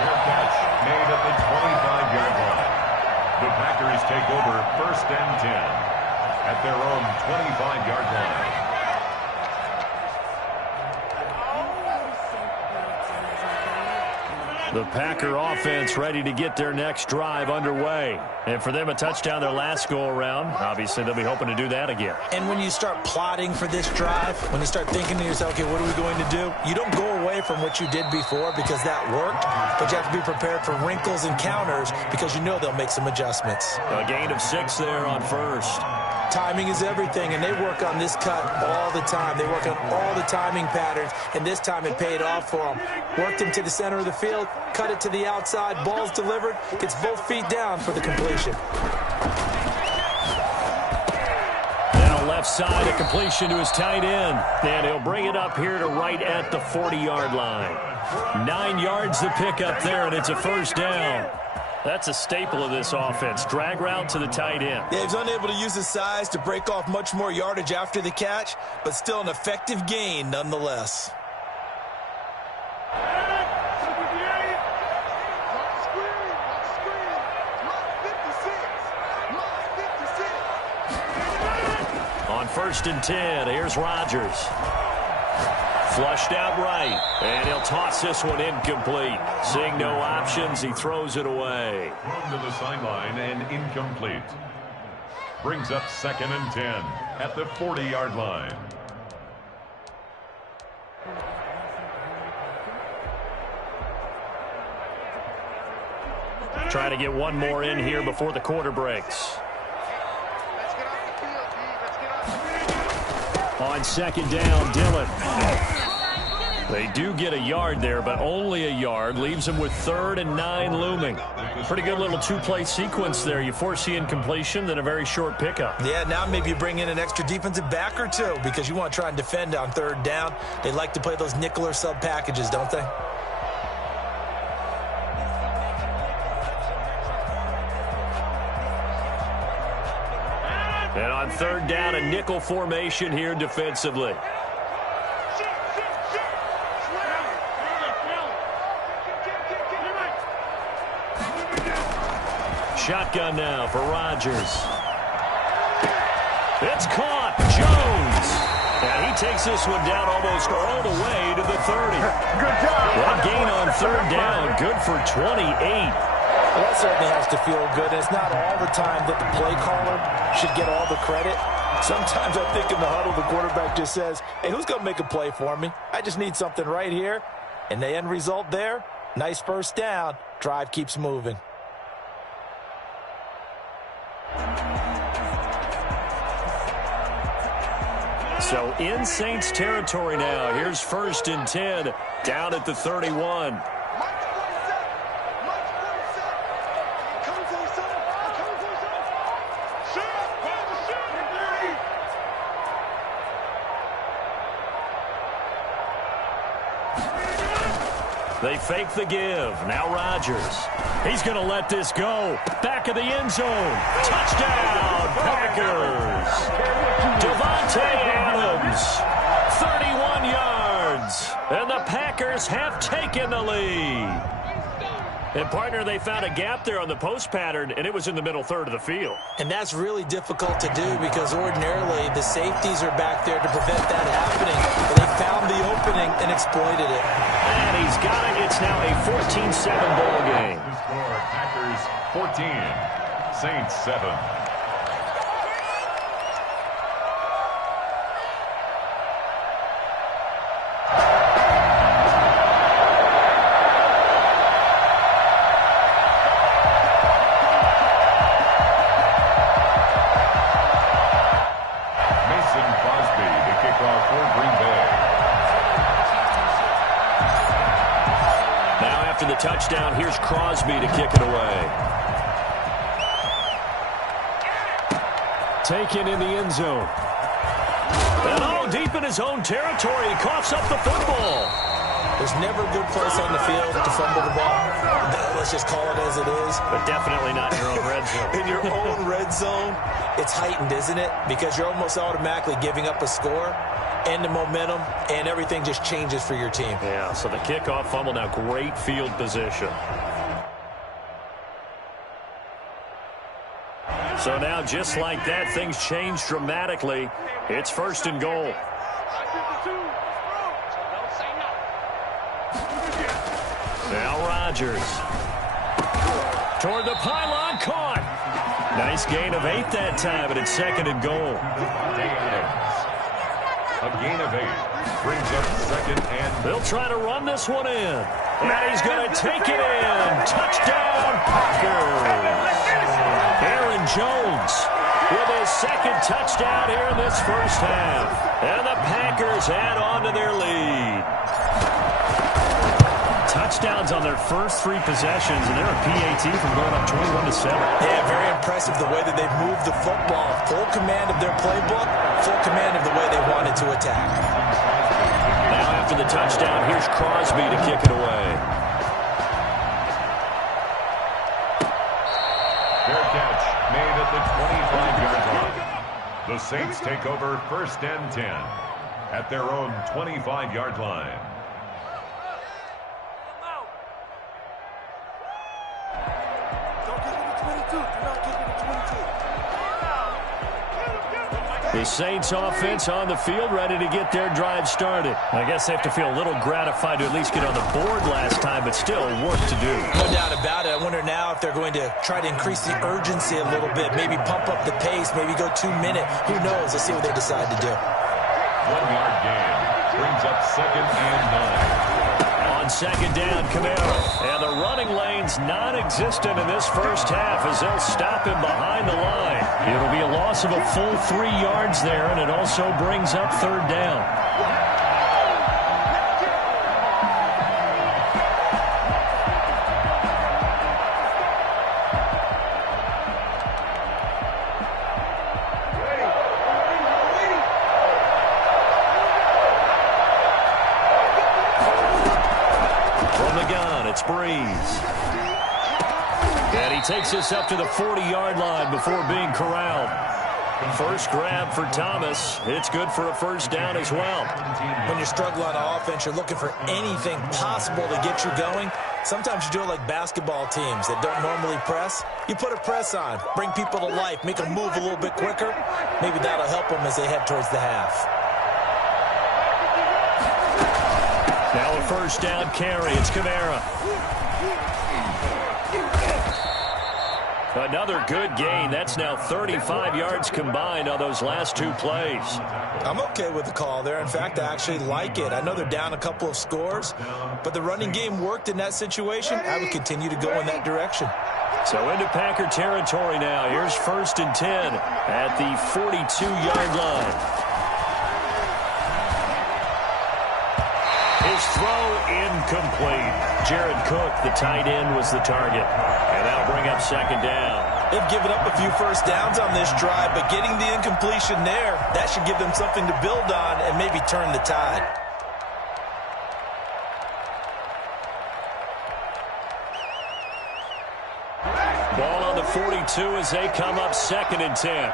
Fair catch made at the 25-yard line. The Packers take over 1st and 10 at their own 25-yard line. The Packer offense ready to get their next drive underway. And for them, a touchdown their last go-around. Obviously, they'll be hoping to do that again. And when you start plotting for this drive, when you start thinking to yourself, okay, what are we going to do? You don't go away from what you did before because that worked, but you have to be prepared for wrinkles and counters because you know they'll make some adjustments. A gain of 6 there on first. Timing is everything, and they work on this cut all the time. They work on all the timing patterns, and this time it paid off for them. Worked him to the center of the field, cut it to the outside, ball's delivered, gets both feet down for the completion. Down left side, a completion to his tight end. And he'll bring it up here to right at the 40-yard line. 9 yards to pick up there, and it's a first down. That's a staple of this offense. Drag route to the tight end. Yeah, he's unable to use his size to break off much more yardage after the catch, but still an effective gain nonetheless. On 1st and 10, here's Rodgers. Flushed out right, and he'll toss this one incomplete. Seeing no options, he throws it away. To the sideline and incomplete. Brings up 2nd and 10 at the 40-yard line. Trying to get one more in here before the quarter breaks. On 2nd down, Dillon. They do get a yard there, but only a yard. Leaves them with 3rd and 9 looming. Pretty good little 2-play sequence there. You force the incompletion, then a very short pickup. Yeah, now maybe you bring in an extra defensive back or two because you want to try and defend on 3rd down. They like to play those nickel or sub packages, don't they? And on 3rd down, a nickel formation here defensively. Shotgun now for Rodgers. It's caught. Jones. And he takes this one down almost all the way to the 30. Good job. That gain on 3rd down, good for 28. Well, that certainly has to feel good. And it's not all the time that the play caller should get all the credit. Sometimes I think in the huddle, the quarterback just says, hey, who's going to make a play for me? I just need something right here. And the end result there, nice first down. Drive keeps moving. So in Saints territory now. Here's 1st and 10 down at the 31. They fake the give. Now Rodgers. He's going to let this go. Back of the end zone. Touchdown, Packers. Devontae Adams, 31 yards. And the Packers have taken the lead. And, partner, they found a gap there on the post pattern, and it was in the middle 3rd of the field. And that's really difficult to do because ordinarily the safeties are back there to prevent that happening. But they found the opening and exploited it. And he's got it. It's now a 14-7 ball game. The score, Packers 14, Saints 7. Touchdown. Here's Crosby to kick it away. Taken in the end zone. And all deep in his own territory. He coughs up the football. There's never a good place on the field to fumble the ball. Let's just call it as it is. But definitely not in your own red zone. In your own red zone, it's heightened, isn't it? Because you're almost automatically giving up a score and the momentum, and everything just changes for your team. Yeah, so the kickoff fumble, now great field position. So now, just like that, things change dramatically. It's 1st and goal. Now Rodgers. Toward the pylon, caught. Nice gain of 8 that time, but it's 2nd and goal. A gain of 8 brings up 2nd and... They'll try to run this one in. And he's going to take it in. Touchdown, Packers. Aaron Jones with his 2nd touchdown here in this first half. And the Packers add on to their lead. Touchdowns on their first 3 possessions, and they're a PAT from going up 21-7. Yeah, very impressive the way that they've moved the football. Full command of their playbook, full command of the way they wanted to attack. Now after the touchdown, here's Crosby to kick it away. Fair catch made at the 25-yard line. The Saints take over 1st and 10 at their own 25-yard line. The Saints offense on the field, ready to get their drive started. I guess they have to feel a little gratified to at least get on the board last time, but still work to do. No doubt about it. I wonder now if they're going to try to increase the urgency a little bit, maybe pump up the pace, maybe go 2-minute. Who knows? Let's see what they decide to do. 1-yard gain brings up 2nd and 9. On 2nd down, Camaro. And the running lane's non-existent in this first half as they'll stop him behind the line. It'll be a loss of a full 3 yards there, and it also brings up 3rd down. It's Breeze. And he takes this up to the 40-yard line before being corralled. First grab for Thomas. It's good for a 1st down as well. When you struggle on offense, you're looking for anything possible to get you going. Sometimes you do it like basketball teams that don't normally press. You put a press on, bring people to life, make them move a little bit quicker. Maybe that'll help them as they head towards the half. Now a 1st down carry. It's Kamara. Another good gain. That's now 35 yards combined on those last 2 plays. I'm okay with the call there. In fact, I actually like it. I know they're down a couple of scores, but the running game worked in that situation. I would continue to go in that direction. So into Packer territory now. Here's 1st and 10 at the 42-yard line. His throw incomplete. Jared Cook, the tight end, was the target. And that'll bring up 2nd down. They've given up a few first downs on this drive, but getting the incompletion there, that should give them something to build on and maybe turn the tide. Ball on the 42 as they come up 2nd and 10.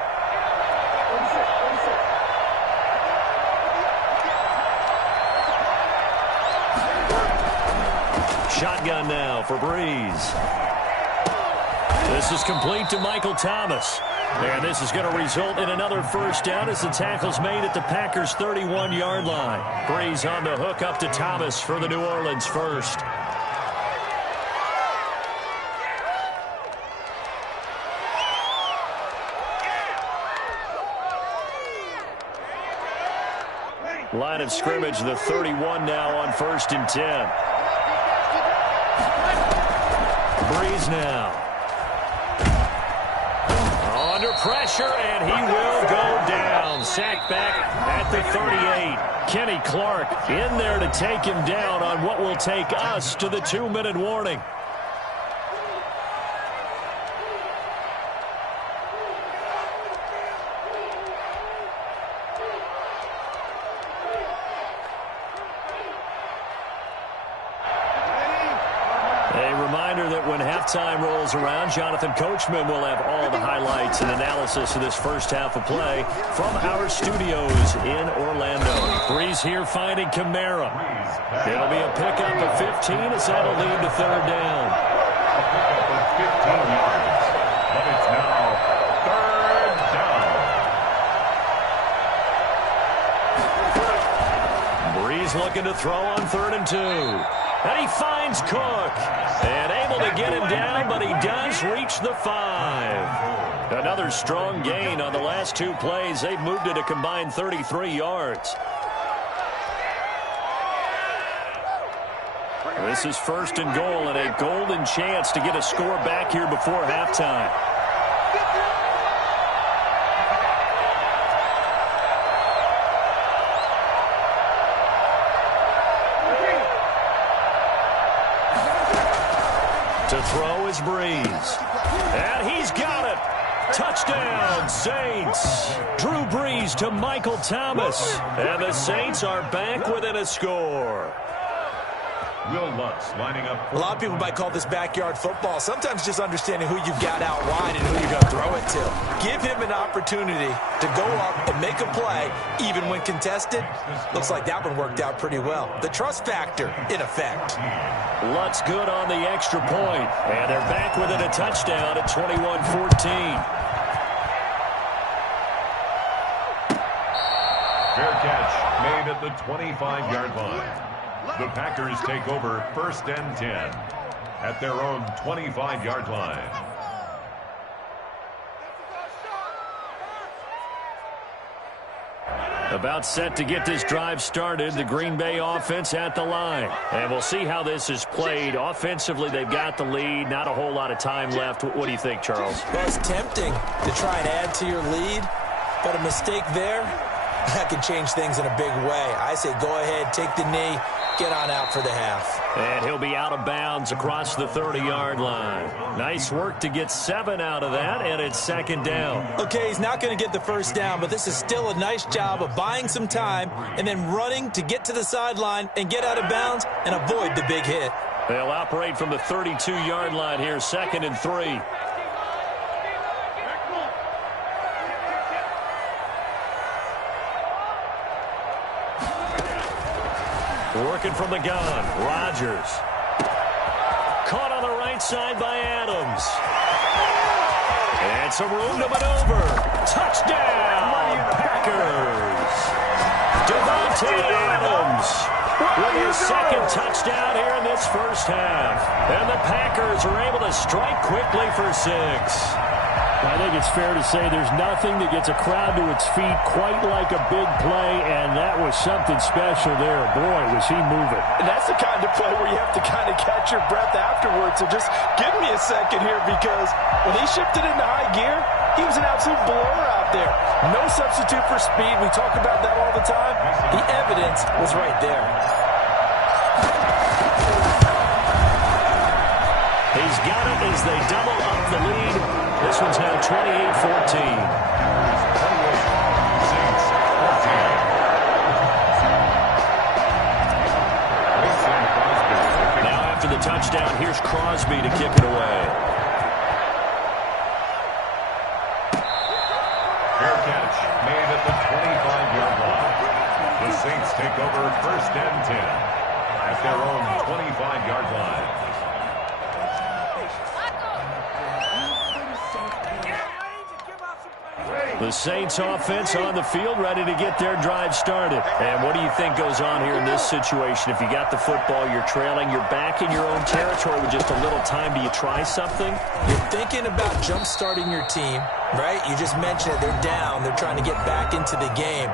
Shotgun now for Breeze. This is complete to Michael Thomas. And this is going to result in another 1st down as the tackle's made at the Packers' 31-yard line. Breeze on the hook up to Thomas for the New Orleans 1st. Line of scrimmage, the 31 now on 1st and 10. Breeze now. Under pressure, and he will go down. Sacked back at the 38. Kenny Clark in there to take him down on what will take us to the 2-minute warning. Time rolls around, Jonathan Coachman will have all the highlights and analysis of this first half of play from our studios in Orlando. Breeze here finding Kamara. It'll be a pickup of 15 as that'll lead to 3rd down. A pickup of 15 yards, but it's now 3rd down. Breeze looking to throw on 3rd and 2. And he finds Cook. And able to get him down, but he does reach the 5. Another strong gain on the last 2 plays. They've moved it a combined 33 yards. This is 1st and goal and a golden chance to get a score back here before halftime. To throw is Breeze. And he's got it. Touchdown, Saints. Drew Brees to Michael Thomas. And the Saints are back within a score. Will Lutz lining up. A lot of people might call this backyard football. Sometimes just understanding who you've got out wide and who you're going to throw it to. Give him an opportunity to go up and make a play, even when contested. Looks like that one worked out pretty well. The trust factor, in effect. Lutz good on the extra point. And they're back within a touchdown at 21-14. Fair catch made at the 25-yard line. The Packers take over 1st and 10 at their own 25-yard line. About set to get this drive started, the Green Bay offense at the line. And we'll see how this is played. Offensively, they've got the lead. Not a whole lot of time left. What do you think, Charles? Well, it's tempting to try and add to your lead, but a mistake there, that can change things in a big way. I say go ahead, take the knee, get on out for the half. And he'll be out of bounds across the 30-yard line. Nice work to get 7 out of that, and it's 2nd down. Okay, he's not going to get the 1st down, but this is still a nice job of buying some time and then running to get to the sideline and get out of bounds and avoid the big hit. They'll operate from the 32-yard line here, 2nd and 3. Working from the gun, Rodgers. Caught on the right side by Adams. And some room to maneuver. Touchdown, Packers. Devontae Adams with his 2nd touchdown here in this 1st half. And the Packers are able to strike quickly for 6. I think it's fair to say there's nothing that gets a crowd to its feet quite like a big play, and that was something special there. Boy, was he moving. And that's the kind of play where you have to kind of catch your breath afterwards. So just give me a second here, because when he shifted into high gear, he was an absolute blur out there. No substitute for speed. We talk about that all the time. The evidence was right there. He's got it as they double up the lead. This one's now 28-14. Now after the touchdown, here's Crosby to kick it away. Fair catch made at the 25-yard line. The Saints take over 1st and 10 at their own 25-yard line. The Saints offense on the field ready to get their drive started. And what do you think goes on here in this situation? If you got the football, you're trailing, you're back in your own territory with just a little time. Do you try something? You're thinking about jump-starting your team, right? You just mentioned it. They're down. They're trying to get back into the game.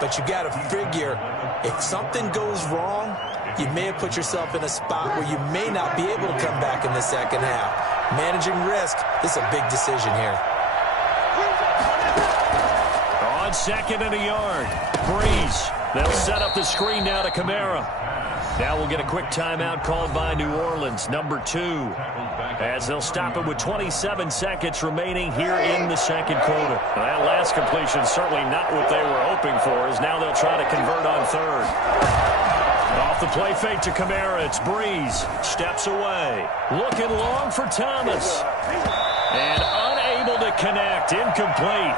But you got to figure, if something goes wrong, you may have put yourself in a spot where you may not be able to come back in the 2nd half. Managing risk, this is a big decision here. On 2nd and a yard, Breeze. They'll set up the screen now to Kamara. Now we'll get a quick timeout called by New Orleans, number 2. As they'll stop it with 27 seconds remaining here in the 2nd quarter. That last completion certainly not what they were hoping for, as now they'll try to convert on 3rd. Off the play fake to Kamara, it's Breeze. Steps away. Looking long for Thomas. And unable to connect. Incomplete.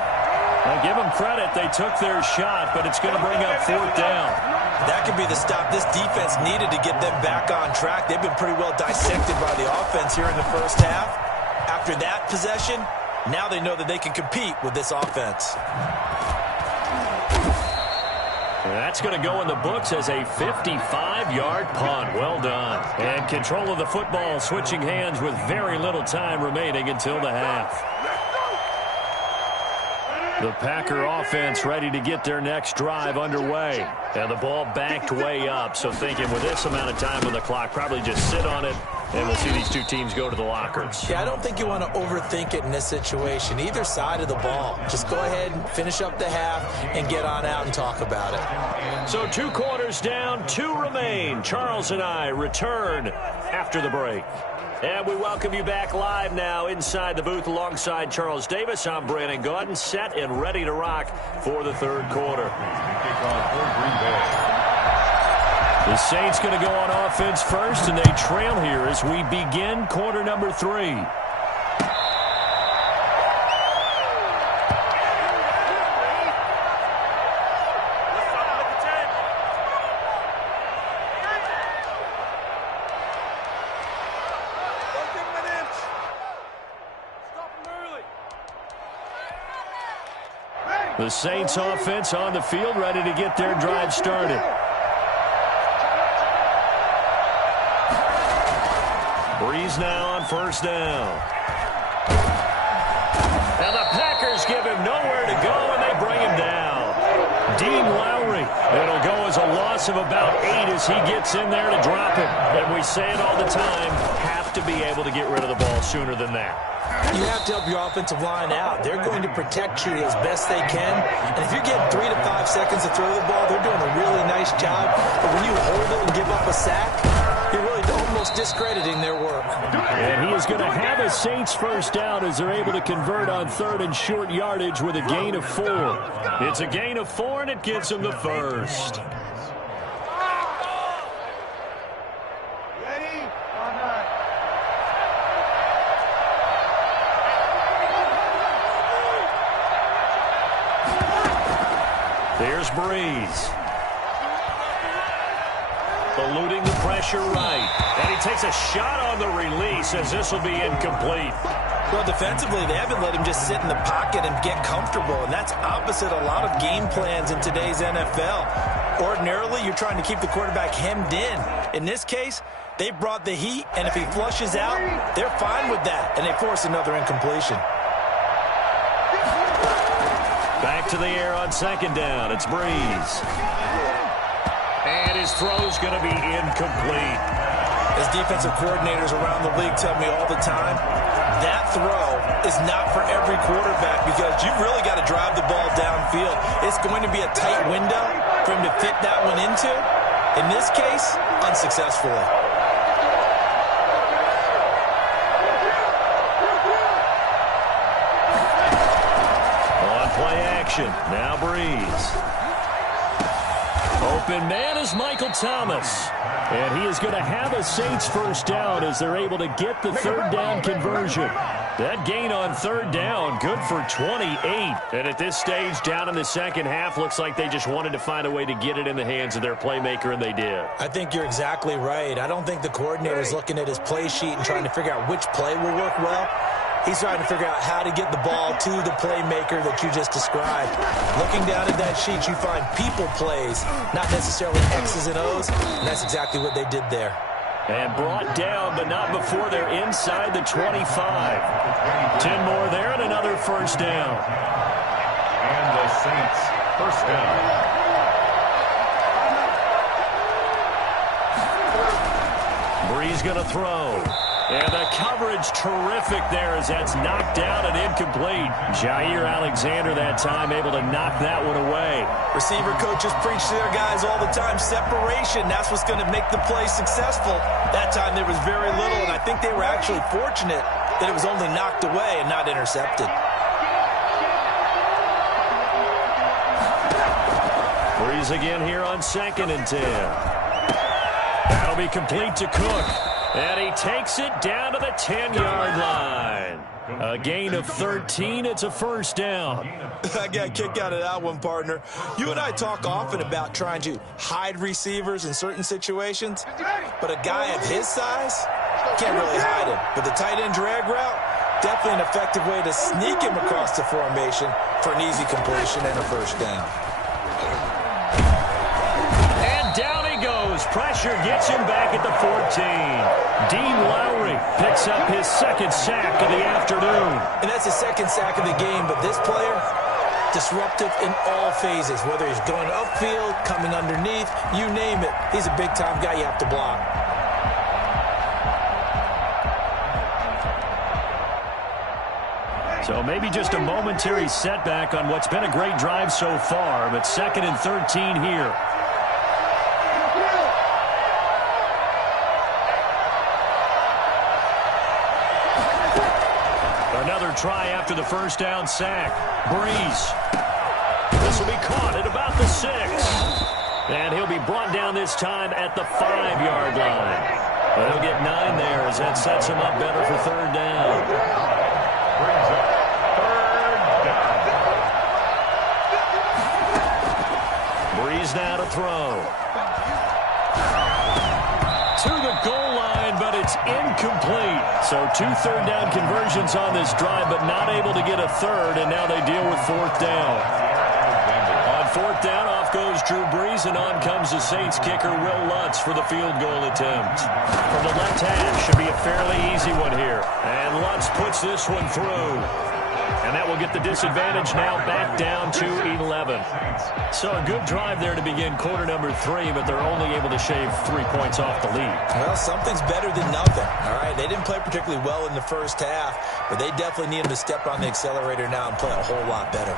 I'll give them credit. They took their shot, but it's going to bring up 4th down. That could be the stop this defense needed to get them back on track. They've been pretty well dissected by the offense here in the 1st half. After that possession, now they know that they can compete with this offense. That's going to go in the books as a 55-yard punt. Well done. And control of the football switching hands with very little time remaining until the half. The Packer offense ready to get their next drive underway. And the ball backed way up. So thinking with this amount of time on the clock, probably just sit on it, and we'll see these two teams go to the lockers. Yeah, I don't think you want to overthink it in this situation. Either side of the ball. Just go ahead and finish up the half and get on out and talk about it. So 2 quarters down, 2 remain. Charles and I return after the break. And we welcome you back live now inside the booth alongside Charles Davis. I'm Brandon Gaudin, set and ready to rock for the third quarter. The Saints going to go on offense first, and they trail here as we begin quarter number 3. The Saints offense on the field, ready to get their drive started. Breeze now on first down. Now the Packers give him nowhere to go, and they bring him down. Dean Lowry. It'll go as a loss of about 8 as he gets in there to drop it. And we say it all the time, have to be able to get rid of the ball sooner than that. You have to help your offensive line out. They're going to protect you as best they can. And if you're getting 3 to 5 seconds to throw the ball, they're doing a really nice job. But when you hold it and give up a sack, you're really almost discrediting their work. And he is going to have a Saints first down as they're able to convert on 3rd and short yardage with a gain of 4. It's a gain of 4, and it gives them the first. There's Breeze. Eluding the pressure right. And he takes a shot on the release as this will be incomplete. Well, defensively, they haven't let him just sit in the pocket and get comfortable, and that's opposite a lot of game plans in today's NFL. Ordinarily, you're trying to keep the quarterback hemmed in. In this case, they brought the heat, and if he flushes out, they're fine with that, and they force another incompletion. Back to the air on second down. It's Breeze. And his throw's going to be incomplete. As defensive coordinators around the league tell me all the time, that throw is not for every quarterback because you've really got to drive the ball downfield. It's going to be a tight window for him to fit that one into. In this case, unsuccessfully. Play action. Now Breeze. Open man is Michael Thomas. And he is going to have a Saints first down as they're able to get the 3rd down conversion. That gain on 3rd down, good for 28. And at this stage, down in the second half, looks like they just wanted to find a way to get it in the hands of their playmaker, and they did. I think you're exactly right. I don't think the coordinator's looking at his play sheet and trying to figure out which play will work well. He's trying to figure out how to get the ball to the playmaker that you just described. Looking down at that sheet, you find people plays, not necessarily X's and O's, and that's exactly what they did there. And brought down, but not before they're inside the 25. 10 more there and another first down. And the Saints first down. Breeze going to throw. And the coverage terrific there as that's knocked down and incomplete. Jair Alexander that time able to knock that one away. Receiver coaches preach to their guys all the time. Separation, that's what's going to make the play successful. That time there was very little, and I think they were actually fortunate that it was only knocked away and not intercepted. Breeze again here on 2nd and 10. That'll be complete to Cook. And he takes it down to the 10-yard line. A gain of 13. It's a first down. I got a kick out of that one, partner. You and I talk often about trying to hide receivers in certain situations, but a guy of his size can't really hide him. But the tight end drag route, definitely an effective way to sneak him across the formation for an easy completion and a first down. pressure gets him back at the 14. Dean Lowry picks up his second sack of the afternoon. And that's his second sack of the game, but this player, disruptive in all phases, whether he's going upfield, coming underneath, you name it. He's a big-time guy you have to block. So maybe just a momentary setback on what's been a great drive so far, but 2nd and 13 here. Another try after the first down sack. Breeze. This will be caught at about the 6. And he'll be brought down this time at the 5-yard line. But he'll get 9 there as that sets him up better for 3rd down. Brings up 3rd down. Breeze now to throw. To the goal line, but it's incomplete. So 2 third-down conversions on this drive, but not able to get a third, and now they deal with 4th down. On 4th down, off goes Drew Brees, and on comes the Saints kicker, Will Lutz, for the field goal attempt. From the left hash, should be a fairly easy one here. And Lutz puts this one through. And that will get the disadvantage now back down to 11. So a good drive there to begin quarter number 3, but they're only able to shave 3 points off the lead. Well, something's better than nothing, all right? They didn't play particularly well in the first half, but they definitely need him to step on the accelerator now and play a whole lot better.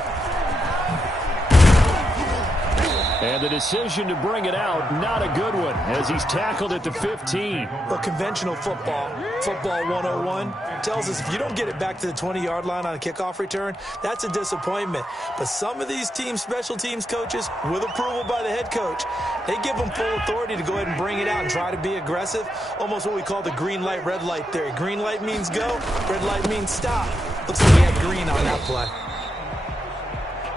And the decision to bring it out, not a good one, as he's tackled at the 15. Well, conventional football 101, tells us if you don't get it back to the 20-yard line on a kickoff return, that's a disappointment. But some of these special teams coaches, with approval by the head coach, they give them full authority to go ahead and bring it out and try to be aggressive, almost what we call the green light, red light theory. Green light means go, red light means stop. Looks like we had green on that play.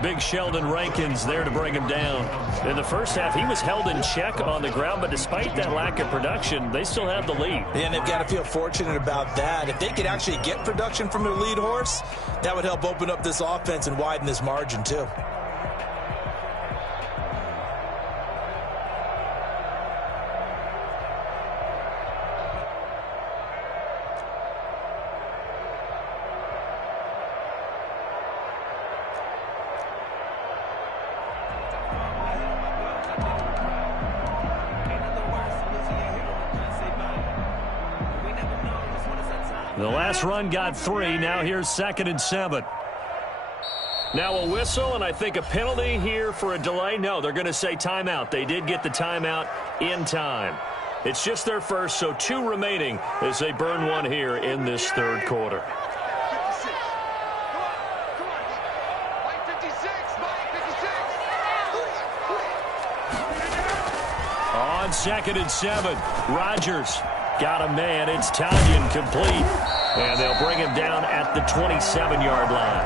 Big Sheldon Rankins there to bring him down. In the first half, he was held in check on the ground, but despite that lack of production, they still have the lead. And they've got to feel fortunate about that. If they could actually get production from their lead horse, that would help open up this offense and widen this margin too. The last run got 3. Now here's 2nd and 7. Now a whistle, and I think a penalty here for a delay. No, they're going to say timeout. They did get the timeout in time. It's just their first, so 2 remaining as they burn one here in this 3rd quarter. On 2nd and 7, Rodgers got a man. It's Tanyan complete. And they'll bring him down at the 27-yard line.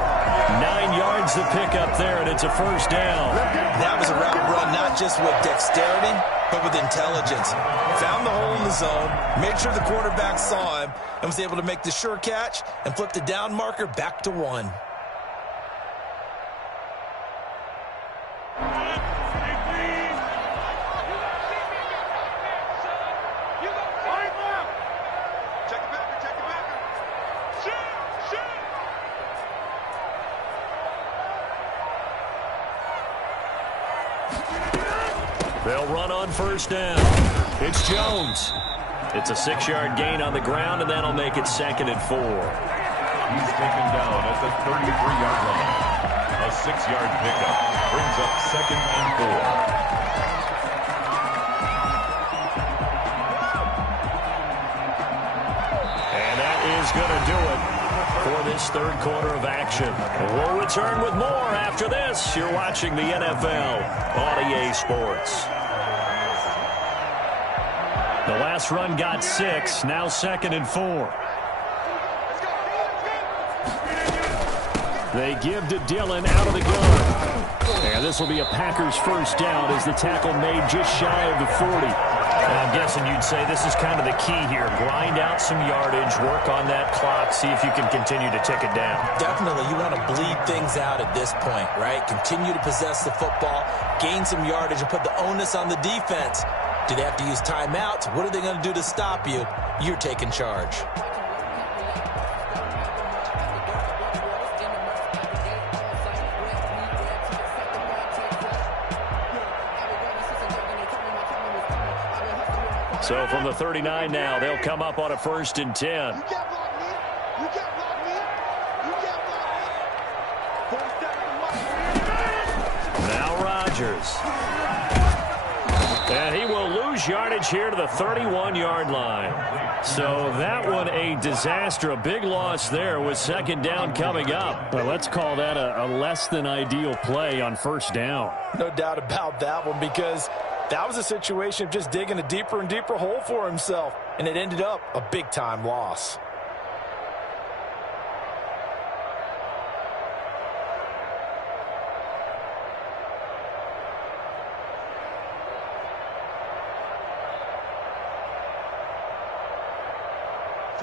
9 yards to pick up there, and it's a first down. That was a route run not just with dexterity, but with intelligence. Found the hole in the zone, made sure the quarterback saw him, and was able to make the sure catch and flip the down marker back to 1. They'll run on first down. It's Jones. It's a 6-yard gain on the ground, and that'll make it 2nd and 4. He's taken down at the 33-yard line. A 6-yard pickup brings up 2nd and 4. And that is going to do it for this 3rd quarter of action. We'll return with more after this. You're watching the NFL on EA Sports. The last run got 6. Now 2nd and 4. They give to Dillon out of the gun. And this will be a Packers first down as the tackle made just shy of the 40. And I'm guessing you'd say this is kind of the key here. Grind out some yardage, work on that clock, see if you can continue to tick it down. Definitely, you want to bleed things out at this point, right? Continue to possess the football, gain some yardage, and put the onus on the defense Do they have to use timeouts? What are they going to do to stop you? You're taking charge. So from the 39 now, they'll come up on a 1st and 10. You can't block me. You can't block me. You can't block me. Now Rodgers. And he will lose yardage here to the 31-yard line. So that one a disaster, a big loss there with 2nd down coming up. Well, let's call that a less than ideal play on 1st down. No doubt about that one, because that was a situation of just digging a deeper and deeper hole for himself, and it ended up a big-time loss.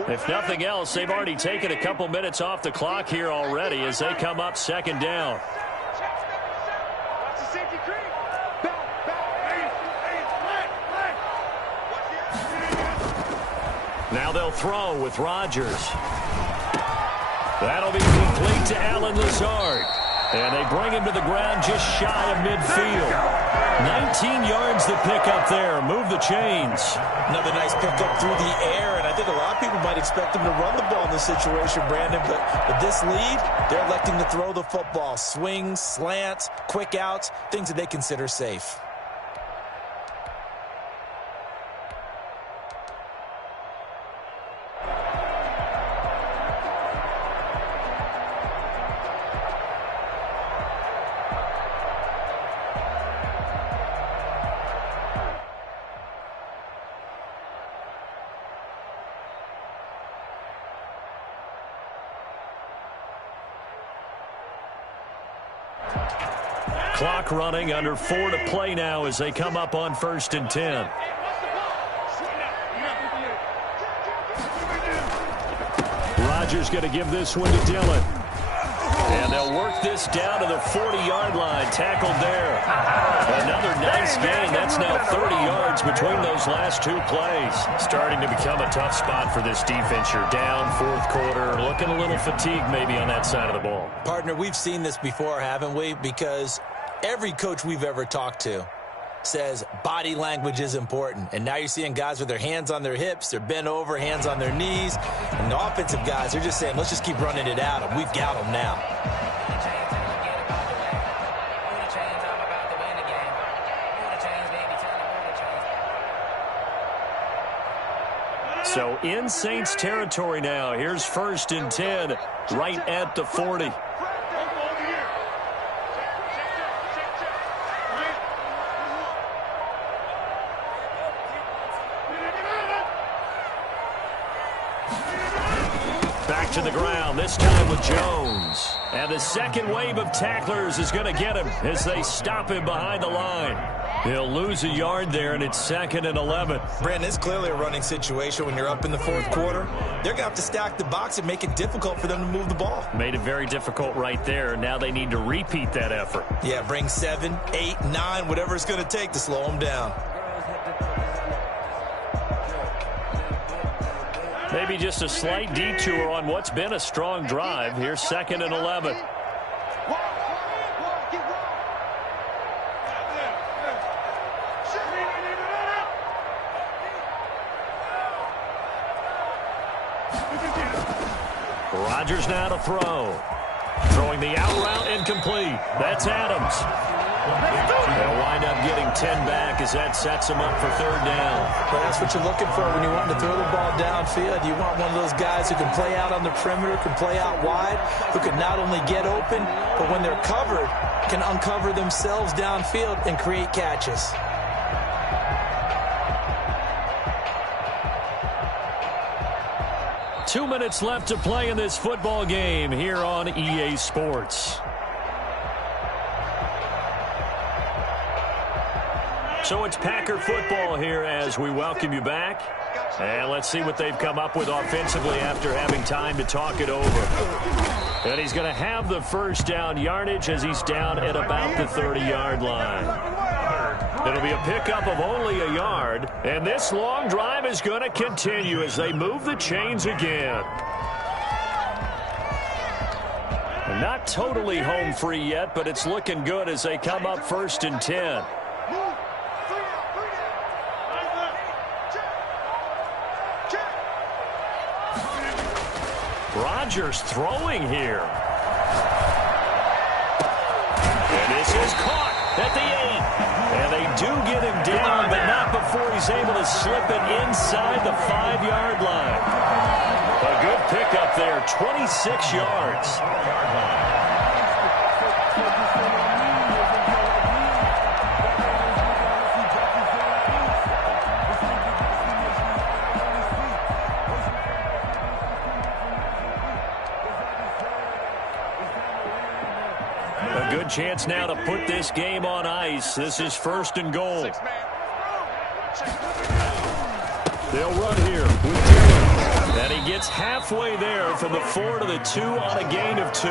If nothing else, they've already taken a couple minutes off the clock here already as they come up 2nd down. Now they'll throw with Rodgers. That'll be complete to Allen Lazard. And they bring him to the ground just shy of midfield. 19 yards to pick up there. Move the chains. Another nice pickup through the air, and I think a lot of people might expect him to run the ball in this situation, Brandon, but with this lead, they're electing to throw the football. Swings, slants, quick outs, things that they consider safe. Clock running, under 4 to play now as they come up on 1st and 10. Rodgers going to give this one to Dillon. And they'll work this down to the 40-yard line. Tackled there. Another nice gain. That's now 30 yards between those last 2 plays. Starting to become a tough spot for this defense. You're down 4th quarter. Looking a little fatigued maybe on that side of the ball. Partner, we've seen this before, haven't we? Because every coach we've ever talked to says body language is important. And now you're seeing guys with their hands on their hips, they're bent over, hands on their knees. And the offensive guys, they're just saying, let's just keep running it out, and we've got them now. So in Saints territory now. Here's 1st and 10 right at the 40. Back to the ground, this time with Jones. And the second wave of tacklers is going to get him as they stop him behind the line. He'll lose a yard there, and it's 2nd and 11. Brandon, it's clearly a running situation when you're up in the 4th quarter. They're going to have to stack the box and make it difficult for them to move the ball. Made it very difficult right there. Now they need to repeat that effort. Yeah, bring 7, 8, 9, whatever it's going to take to slow them down. Maybe just a slight detour on what's been a strong drive. Here's 2nd and 11. Rodgers now to throw. Throwing the out route incomplete. That's Adams. They'll wind up getting 10 back as that sets them up for 3rd down. Well, that's what you're looking for when you want to throw the ball downfield. You want one of those guys who can play out on the perimeter, can play out wide, who can not only get open, but when they're covered, can uncover themselves downfield and create catches. Two minutes left to play in this football game here on EA Sports. So it's Packer football here as we welcome you back. And let's see what they've come up with offensively after having time to talk it over. And he's going to have the 1st down yardage as he's down at about the 30-yard line. It'll be a pickup of only a yard, and this long drive is going to continue as they move the chains again. Not totally home free yet, but it's looking good as they come up 1st and 10. Rodgers throwing here. And this is caught at the 8. And they do get him down, but not before he's able to slip it inside the 5-yard line. A good pickup there, 26 yards. A good chance now to put this game on ice. This is 1st and goal. They'll run here with Dillon. And he gets halfway there from the 4 to the 2 on a gain of 2.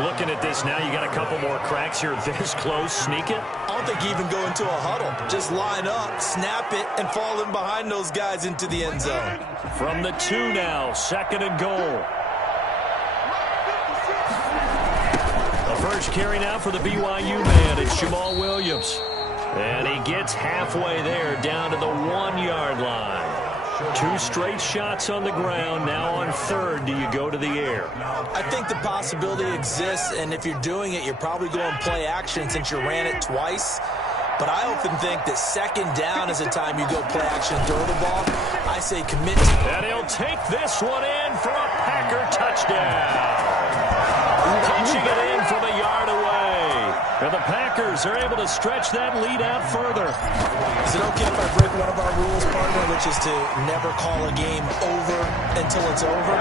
Looking at this now, you got a couple more cracks here this close. Sneak it. I don't think you even go into a huddle. Just line up, snap it, and fall in behind those guys into the end zone. From the 2 now, 2nd and goal. The first carry now for the BYU man. It's Jamal Williams. And he gets halfway there down to the 1-yard line. 2 straight shots on the ground. Now on 3rd, do you go to the air? I think the possibility exists, and if you're doing it, you're probably going play action since you ran it twice. But I often think that 2nd down is the time you go play action and throw the ball. I say commit. And he'll take this one in for a Packer touchdown. Punching it in from a yard away. And the Packers are able to stretch that lead out further. Is it okay if I break one of our rules, partner, which is to never call a game over until it's over?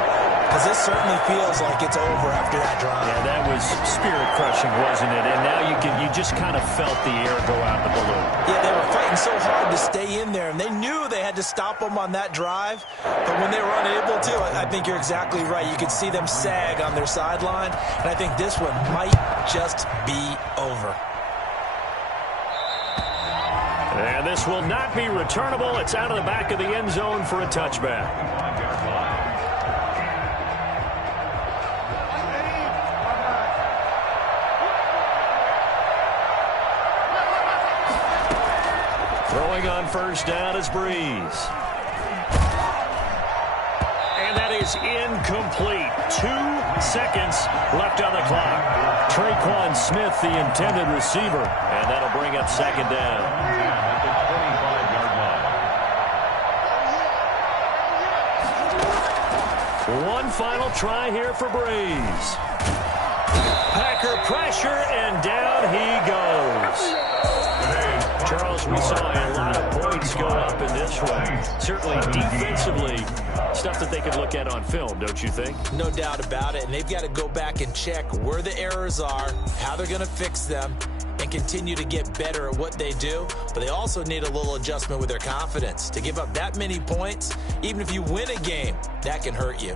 Because this certainly feels like it's over after that drive. Yeah, that was spirit-crushing, wasn't it? And now you just kind of felt the air go out the balloon. Yeah, they were fighting so hard to stay in there, and they knew they had to stop them on that drive. But when they were unable to, I think you're exactly right. You could see them sag on their sideline, and I think this one might just be over. And this will not be returnable. It's out of the back of the end zone for a touchback. Throwing on 1st down is Breeze. And that is incomplete. 2 seconds left on the clock. Traquan Smith, the intended receiver. And that'll bring up 2nd down. At the 25-yard line. One final try here for Breeze. Packer pressure, and down he goes. Charles, we saw a lot of points go up in this one. Certainly defensively, stuff that they could look at on film, don't you think? No doubt about it, and they've got to go back and check where the errors are, how they're going to fix them, and continue to get better at what they do. But they also need a little adjustment with their confidence. To give up that many points, even if you win a game, that can hurt you.